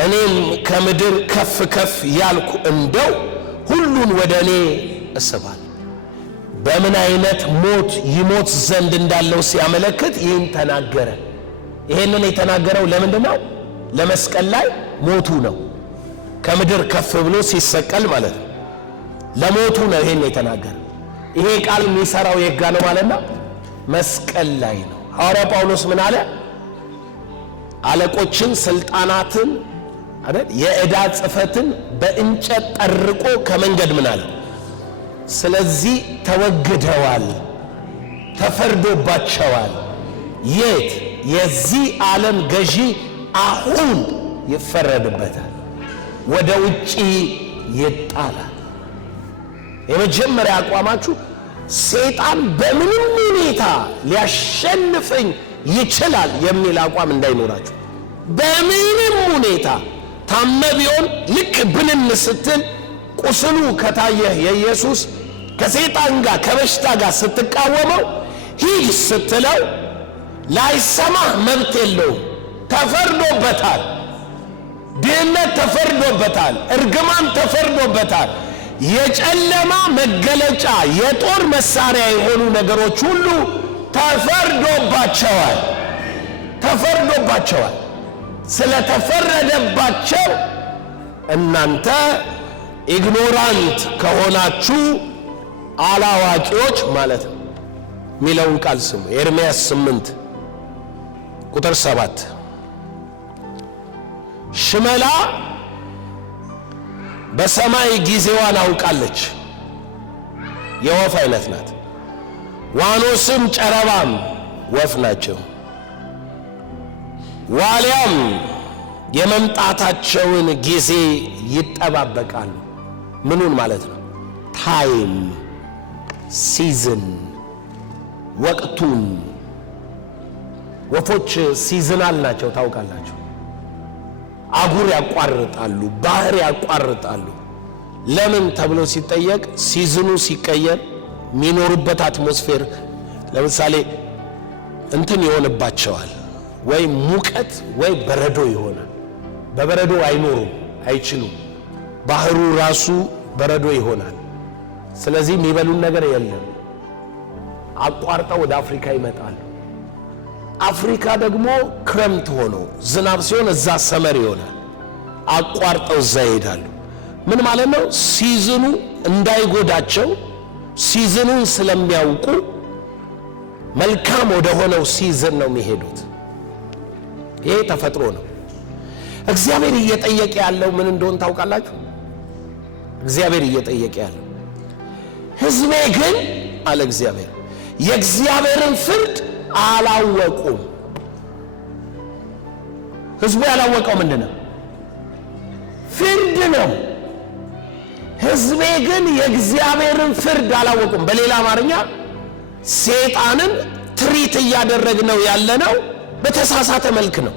እኔም ከምድር ከፍ ከፍ ያልኩ እንደው ሁሉን ወደ እኔ እስባል። በምን አይነት ሞት ይሞት ዘንድ እንዳለው ሲያመለክት ይህን ተናገረ። ይሄንን የተናገረው ለምንድነው? ለመስቀል ላይ ሞቱ ነው። ከምድር ከፍ ብሎ ሲሰቀል ማለት ነው። ለሞቱ ነው ይሄን የተናገረ። ይሄ ቃል የሚሰራው የጋ ነው ማለት ነው፣ መስቀል ላይ ነው። ሐዋርያ ጳውሎስ ምን አለ? አለቆችን፣ ስልጣናትን አይደል የዕዳ ጽፈትን በእንጨት ጠርቆ ከመንገድ ምን አለ? ስለዚህ ተወግደዋል፣ ተፈርዶባቸዋል። የት? የዚህ ዓለም ገዢ አሁን ይፈረድበታል፣ ወደ ውጪ ይጣላል። የመጀመሪያ አቋማችሁ ሰይጣን በምንም ሁኔታ ሊያሸንፈኝ ይችላል የሚል አቋም እንዳይኖራችሁ። በምንም ሁኔታ ታመ ቢሆን ልክ ብንን ስትል ቁስሉ ከታየህ የኢየሱስ ከሰይጣን ጋር ከበሽታ ጋር ስትቃወመው ሂድ ስትለው ላይሰማህ መብት የለውም። ተፈርዶበታል። ድህነት ተፈርዶበታል። እርግማን ተፈርዶበታል። የጨለማ መገለጫ የጦር መሳሪያ የሆኑ ነገሮች ሁሉ ተፈርዶባቸዋል። ተፈርዶባቸዋል። ስለተፈረደባቸው እናንተ ኢግኖራንት ከሆናችሁ አላዋቂዎች ማለት ነው ሚለውን ቃል ስሙ። ኤርምያስ 8 ቁጥር 7 ሽመላ በሰማይ ጊዜዋን አውቃለች፣ የወፍ አይነት ናት። ዋኖስም ጨረባም ወፍ ናቸው። ዋልያም የመምጣታቸውን ጊዜ ይጠባበቃሉ። ምኑን ማለት ነው? ታይም፣ ሲዝን፣ ወቅቱን። ወፎች ሲዝናል ናቸው ታውቃላችሁ። አጉር ያቋርጣሉ፣ ባህር ያቋርጣሉ። ለምን ተብሎ ሲጠየቅ ሲዝኑ ሲቀየር የሚኖሩበት አትሞስፌር ለምሳሌ እንትን ይሆንባቸዋል፣ ወይ ሙቀት ወይ በረዶ ይሆናል። በበረዶ አይኖሩም፣ አይችሉም። ባህሩ ራሱ በረዶ ይሆናል። ስለዚህ የሚበሉን ነገር የለም። አቋርጠው ወደ አፍሪካ ይመጣሉ። አፍሪካ ደግሞ ክረምት ሆኖ ዝናብ ሲሆን እዛ ሰመር ይሆናል። አቋርጠው እዛ ይሄዳሉ። ምን ማለት ነው? ሲዝኑ እንዳይጎዳቸው ሲዝኑን ስለሚያውቁ መልካም ወደ ሆነው ሲዝን ነው የሚሄዱት። ይሄ ተፈጥሮ ነው። እግዚአብሔር እየጠየቀ ያለው ምን እንደሆነ ታውቃላችሁ? እግዚአብሔር እየጠየቀ ያለው ሕዝቤ ግን አለ እግዚአብሔር የእግዚአብሔርን ፍርድ አላወቁም። ሕዝቡ ያላወቀው ምንድነው? ፍርድ ነው። ሕዝቤ ግን የእግዚአብሔርን ፍርድ አላወቁም። በሌላ አማርኛ ሰይጣንን ትሪት እያደረግነው ያለነው በተሳሳተ መልክ ነው።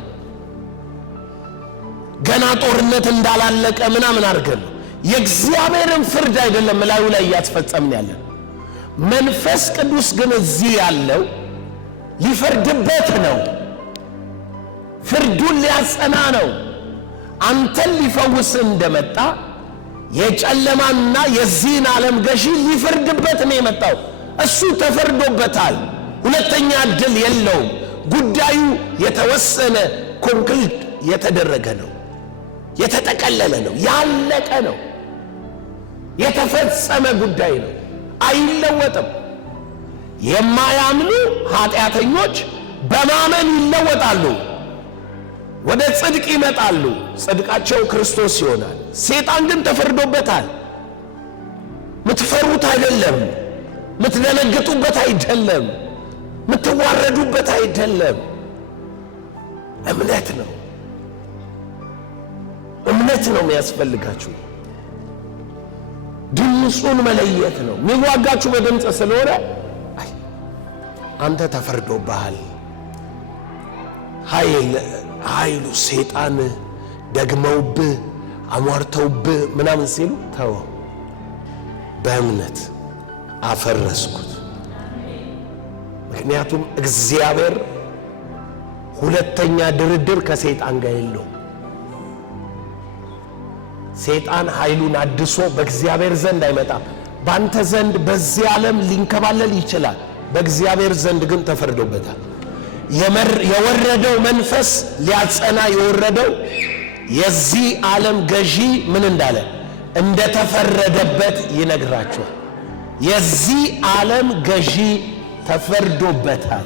ገና ጦርነት እንዳላለቀ ምናምን አድርገን የእግዚአብሔርን ፍርድ አይደለም ላዩ ላይ እያስፈጸምን ያለን። መንፈስ ቅዱስ ግን እዚህ ያለው ሊፈርድበት ነው። ፍርዱን ሊያጸና ነው። አንተን ሊፈውስ እንደመጣ የጨለማና የዚህን ዓለም ገዢ ሊፈርድበት ነው የመጣው። እሱ ተፈርዶበታል። ሁለተኛ ዕድል የለውም። ጉዳዩ የተወሰነ ኮንክሉድ የተደረገ ነው፣ የተጠቀለለ ነው፣ ያለቀ ነው፣ የተፈጸመ ጉዳይ ነው። አይለወጥም። የማያምኑ ኃጢአተኞች በማመን ይለወጣሉ፣ ወደ ጽድቅ ይመጣሉ፣ ጽድቃቸው ክርስቶስ ይሆናል። ሰይጣን ግን ተፈርዶበታል። ምትፈሩት አይደለም፣ ምትደነግጡበት አይደለም፣ ምትዋረዱበት አይደለም። እምነት ነው፣ እምነት ነው የሚያስፈልጋችሁ። ድምፁን መለየት ነው። የሚዋጋችሁ በድምፅ ስለሆነ አንተ ተፈርዶብሃል። ኃይሉ ሰይጣን ደግመውብህ አሟርተውብህ ምናምን ሲሉ ተው፣ በእምነት አፈረስኩት። ምክንያቱም እግዚአብሔር ሁለተኛ ድርድር ከሰይጣን ጋር የለውም። ሰይጣን ኃይሉን አድሶ በእግዚአብሔር ዘንድ አይመጣም። ባንተ ዘንድ በዚህ ዓለም ሊንከባለል ይችላል፣ በእግዚአብሔር ዘንድ ግን ተፈርዶበታል። የወረደው መንፈስ ሊያጸና የወረደው የዚህ ዓለም ገዢ ምን እንዳለ እንደተፈረደበት ይነግራቸዋል። የዚህ ዓለም ገዢ ተፈርዶበታል።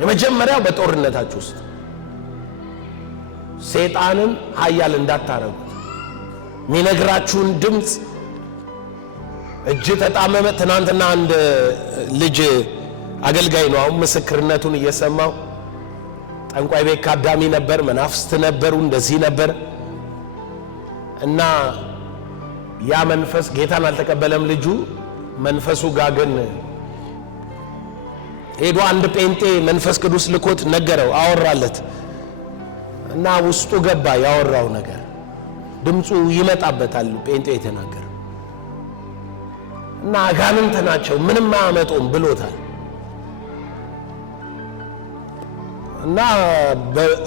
የመጀመሪያው በጦርነታችሁ ውስጥ ሰይጣንን ኃያል እንዳታረጉት የሚነግራችሁን ድምፅ እጅ ተጣመመ። ትናንትና አንድ ልጅ አገልጋይ ነው፣ አሁን ምስክርነቱን እየሰማው ጠንቋይ ቤት ካዳሚ ነበር፣ መናፍስት ነበሩ፣ እንደዚህ ነበር እና ያ መንፈስ ጌታን አልተቀበለም ልጁ። መንፈሱ ጋር ግን ሄዶ አንድ ጴንጤ መንፈስ ቅዱስ ልኮት ነገረው፣ አወራለት እና ውስጡ ገባ። ያወራው ነገር ድምፁ ይመጣበታል። ጴንጤ የተናገረ እና አጋንንት ናቸው ምንም አያመጡም ብሎታል። እና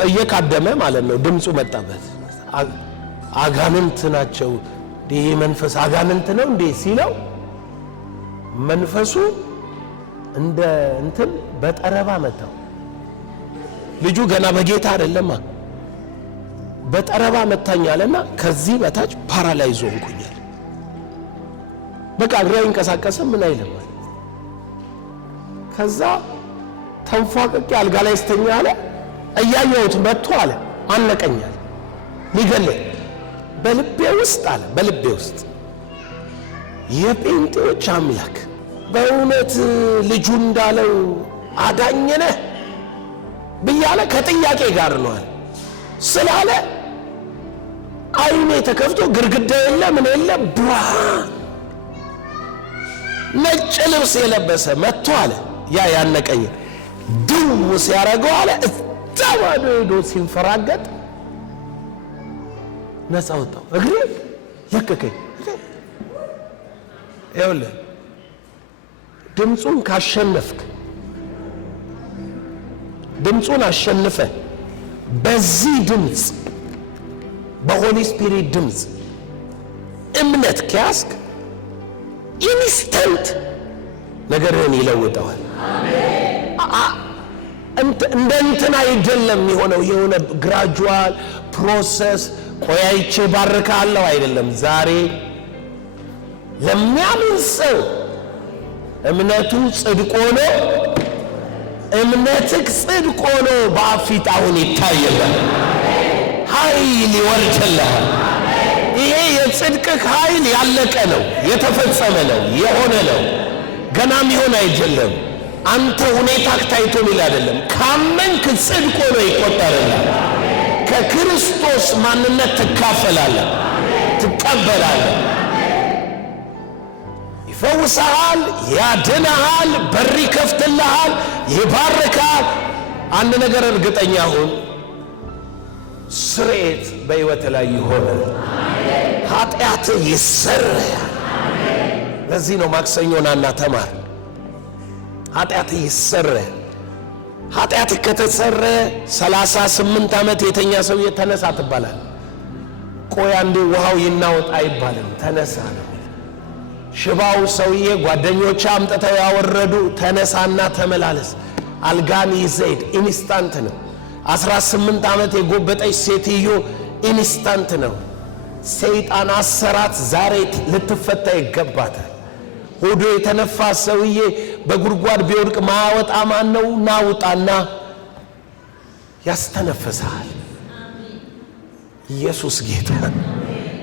እየካደመ ማለት ነው ድምፁ መጣበት። አጋንንት ናቸው፣ ይሄ መንፈስ አጋንንት ነው እንዴ ሲለው መንፈሱ እንደ እንትን በጠረባ መታው። ልጁ ገና በጌታ አይደለማ፣ በጠረባ መታኛለና ከዚህ በታች ፓራላይዝ ሆንኩኛል። በቃ እግሬ አይንቀሳቀስም፣ ምን አይልም። ከዛ ተንፏቅቄ አልጋ ላይ ስተኛ አለ። እያየሁት መጥቶ አለ አነቀኛል፣ ሊገለኝ በልቤ ውስጥ አለ። በልቤ ውስጥ የጴንጤዎች አምላክ በእውነት ልጁ እንዳለው አዳኝ ነህ ብያለ ከጥያቄ ጋር ነው አለ ስላለ አይኔ ተከፍቶ ግርግዳ የለ ምን የለ ብርሃን ነጭ ልብስ የለበሰ መጥቶ አለ ያ ያነቀኝ ድው ሲያረገው አለ እዛማዶ ሄዶ ሲንፈራገጥ ነፃ ወጣው። እግሬ ለቀቀኝ። ይኸውልህ ድምፁን ካሸነፍክ፣ ድምፁን አሸንፈ በዚህ ድምፅ በሆሊ ስፒሪት ድምፅ እምነት ከያዝክ ኢንስታንት ነገርህን ይለውጠዋል። እንደ እንትን አይደለም የሆነው የሆነ ግራጁዋል ፕሮሰስ ቆያይቼ ባርካለሁ አይደለም። ዛሬ ለሚያምን ሰው እምነቱ ጽድቅ ሆኖ እምነትህ ጽድቅ ሆኖ በአፊት አሁን ይታየላል። ኃይል ይወርድልሃል። ይሄ የጽድቅህ ኃይል ያለቀ ነው፣ የተፈጸመ ነው፣ የሆነ ነው። ገናም ይሆን አይደለም። አንተ ሁኔታህ ታይቶ ሚል አይደለም። ካመንክ ጽድቅ ሆኖ ይቆጠርልሃል። ከክርስቶስ ማንነት ትካፈላለህ፣ ትቀበላለህ። ይፈውስሃል፣ ያድንሃል፣ በር ይከፍትልሃል፣ ይባርካል። አንድ ነገር እርግጠኛ ሁን፣ ስርየት በሕይወት ላይ ይሆናል። ኃጢአት ይሰረያል። ለዚህ ነው ማክሰኞ ናና ተማር። ኃጢአት ይሰረያል። ኃጢአት ከተሰረ 38 ዓመት የተኛ ሰው ተነሳ ትባላል። ቆይ አንዴ ውሃው ይናወጥ አይባልም፣ ተነሳ ነው። ሽባው ሰውዬ ጓደኞች አምጥተው ያወረዱ፣ ተነሳና ተመላለስ አልጋን ይዘድ። ኢንስታንት ነው። 18 ዓመት የጎበጠች ሴትዮ ኢንስታንት ነው። ሰይጣን አሰራት፣ ዛሬ ልትፈታ ይገባታል። ሆዶ የተነፋ ሰውዬ በጉድጓድ ቢወድቅ ማያወጣ ማን ነው? ናውጣና ያስተነፍሳል። ኢየሱስ ጌታ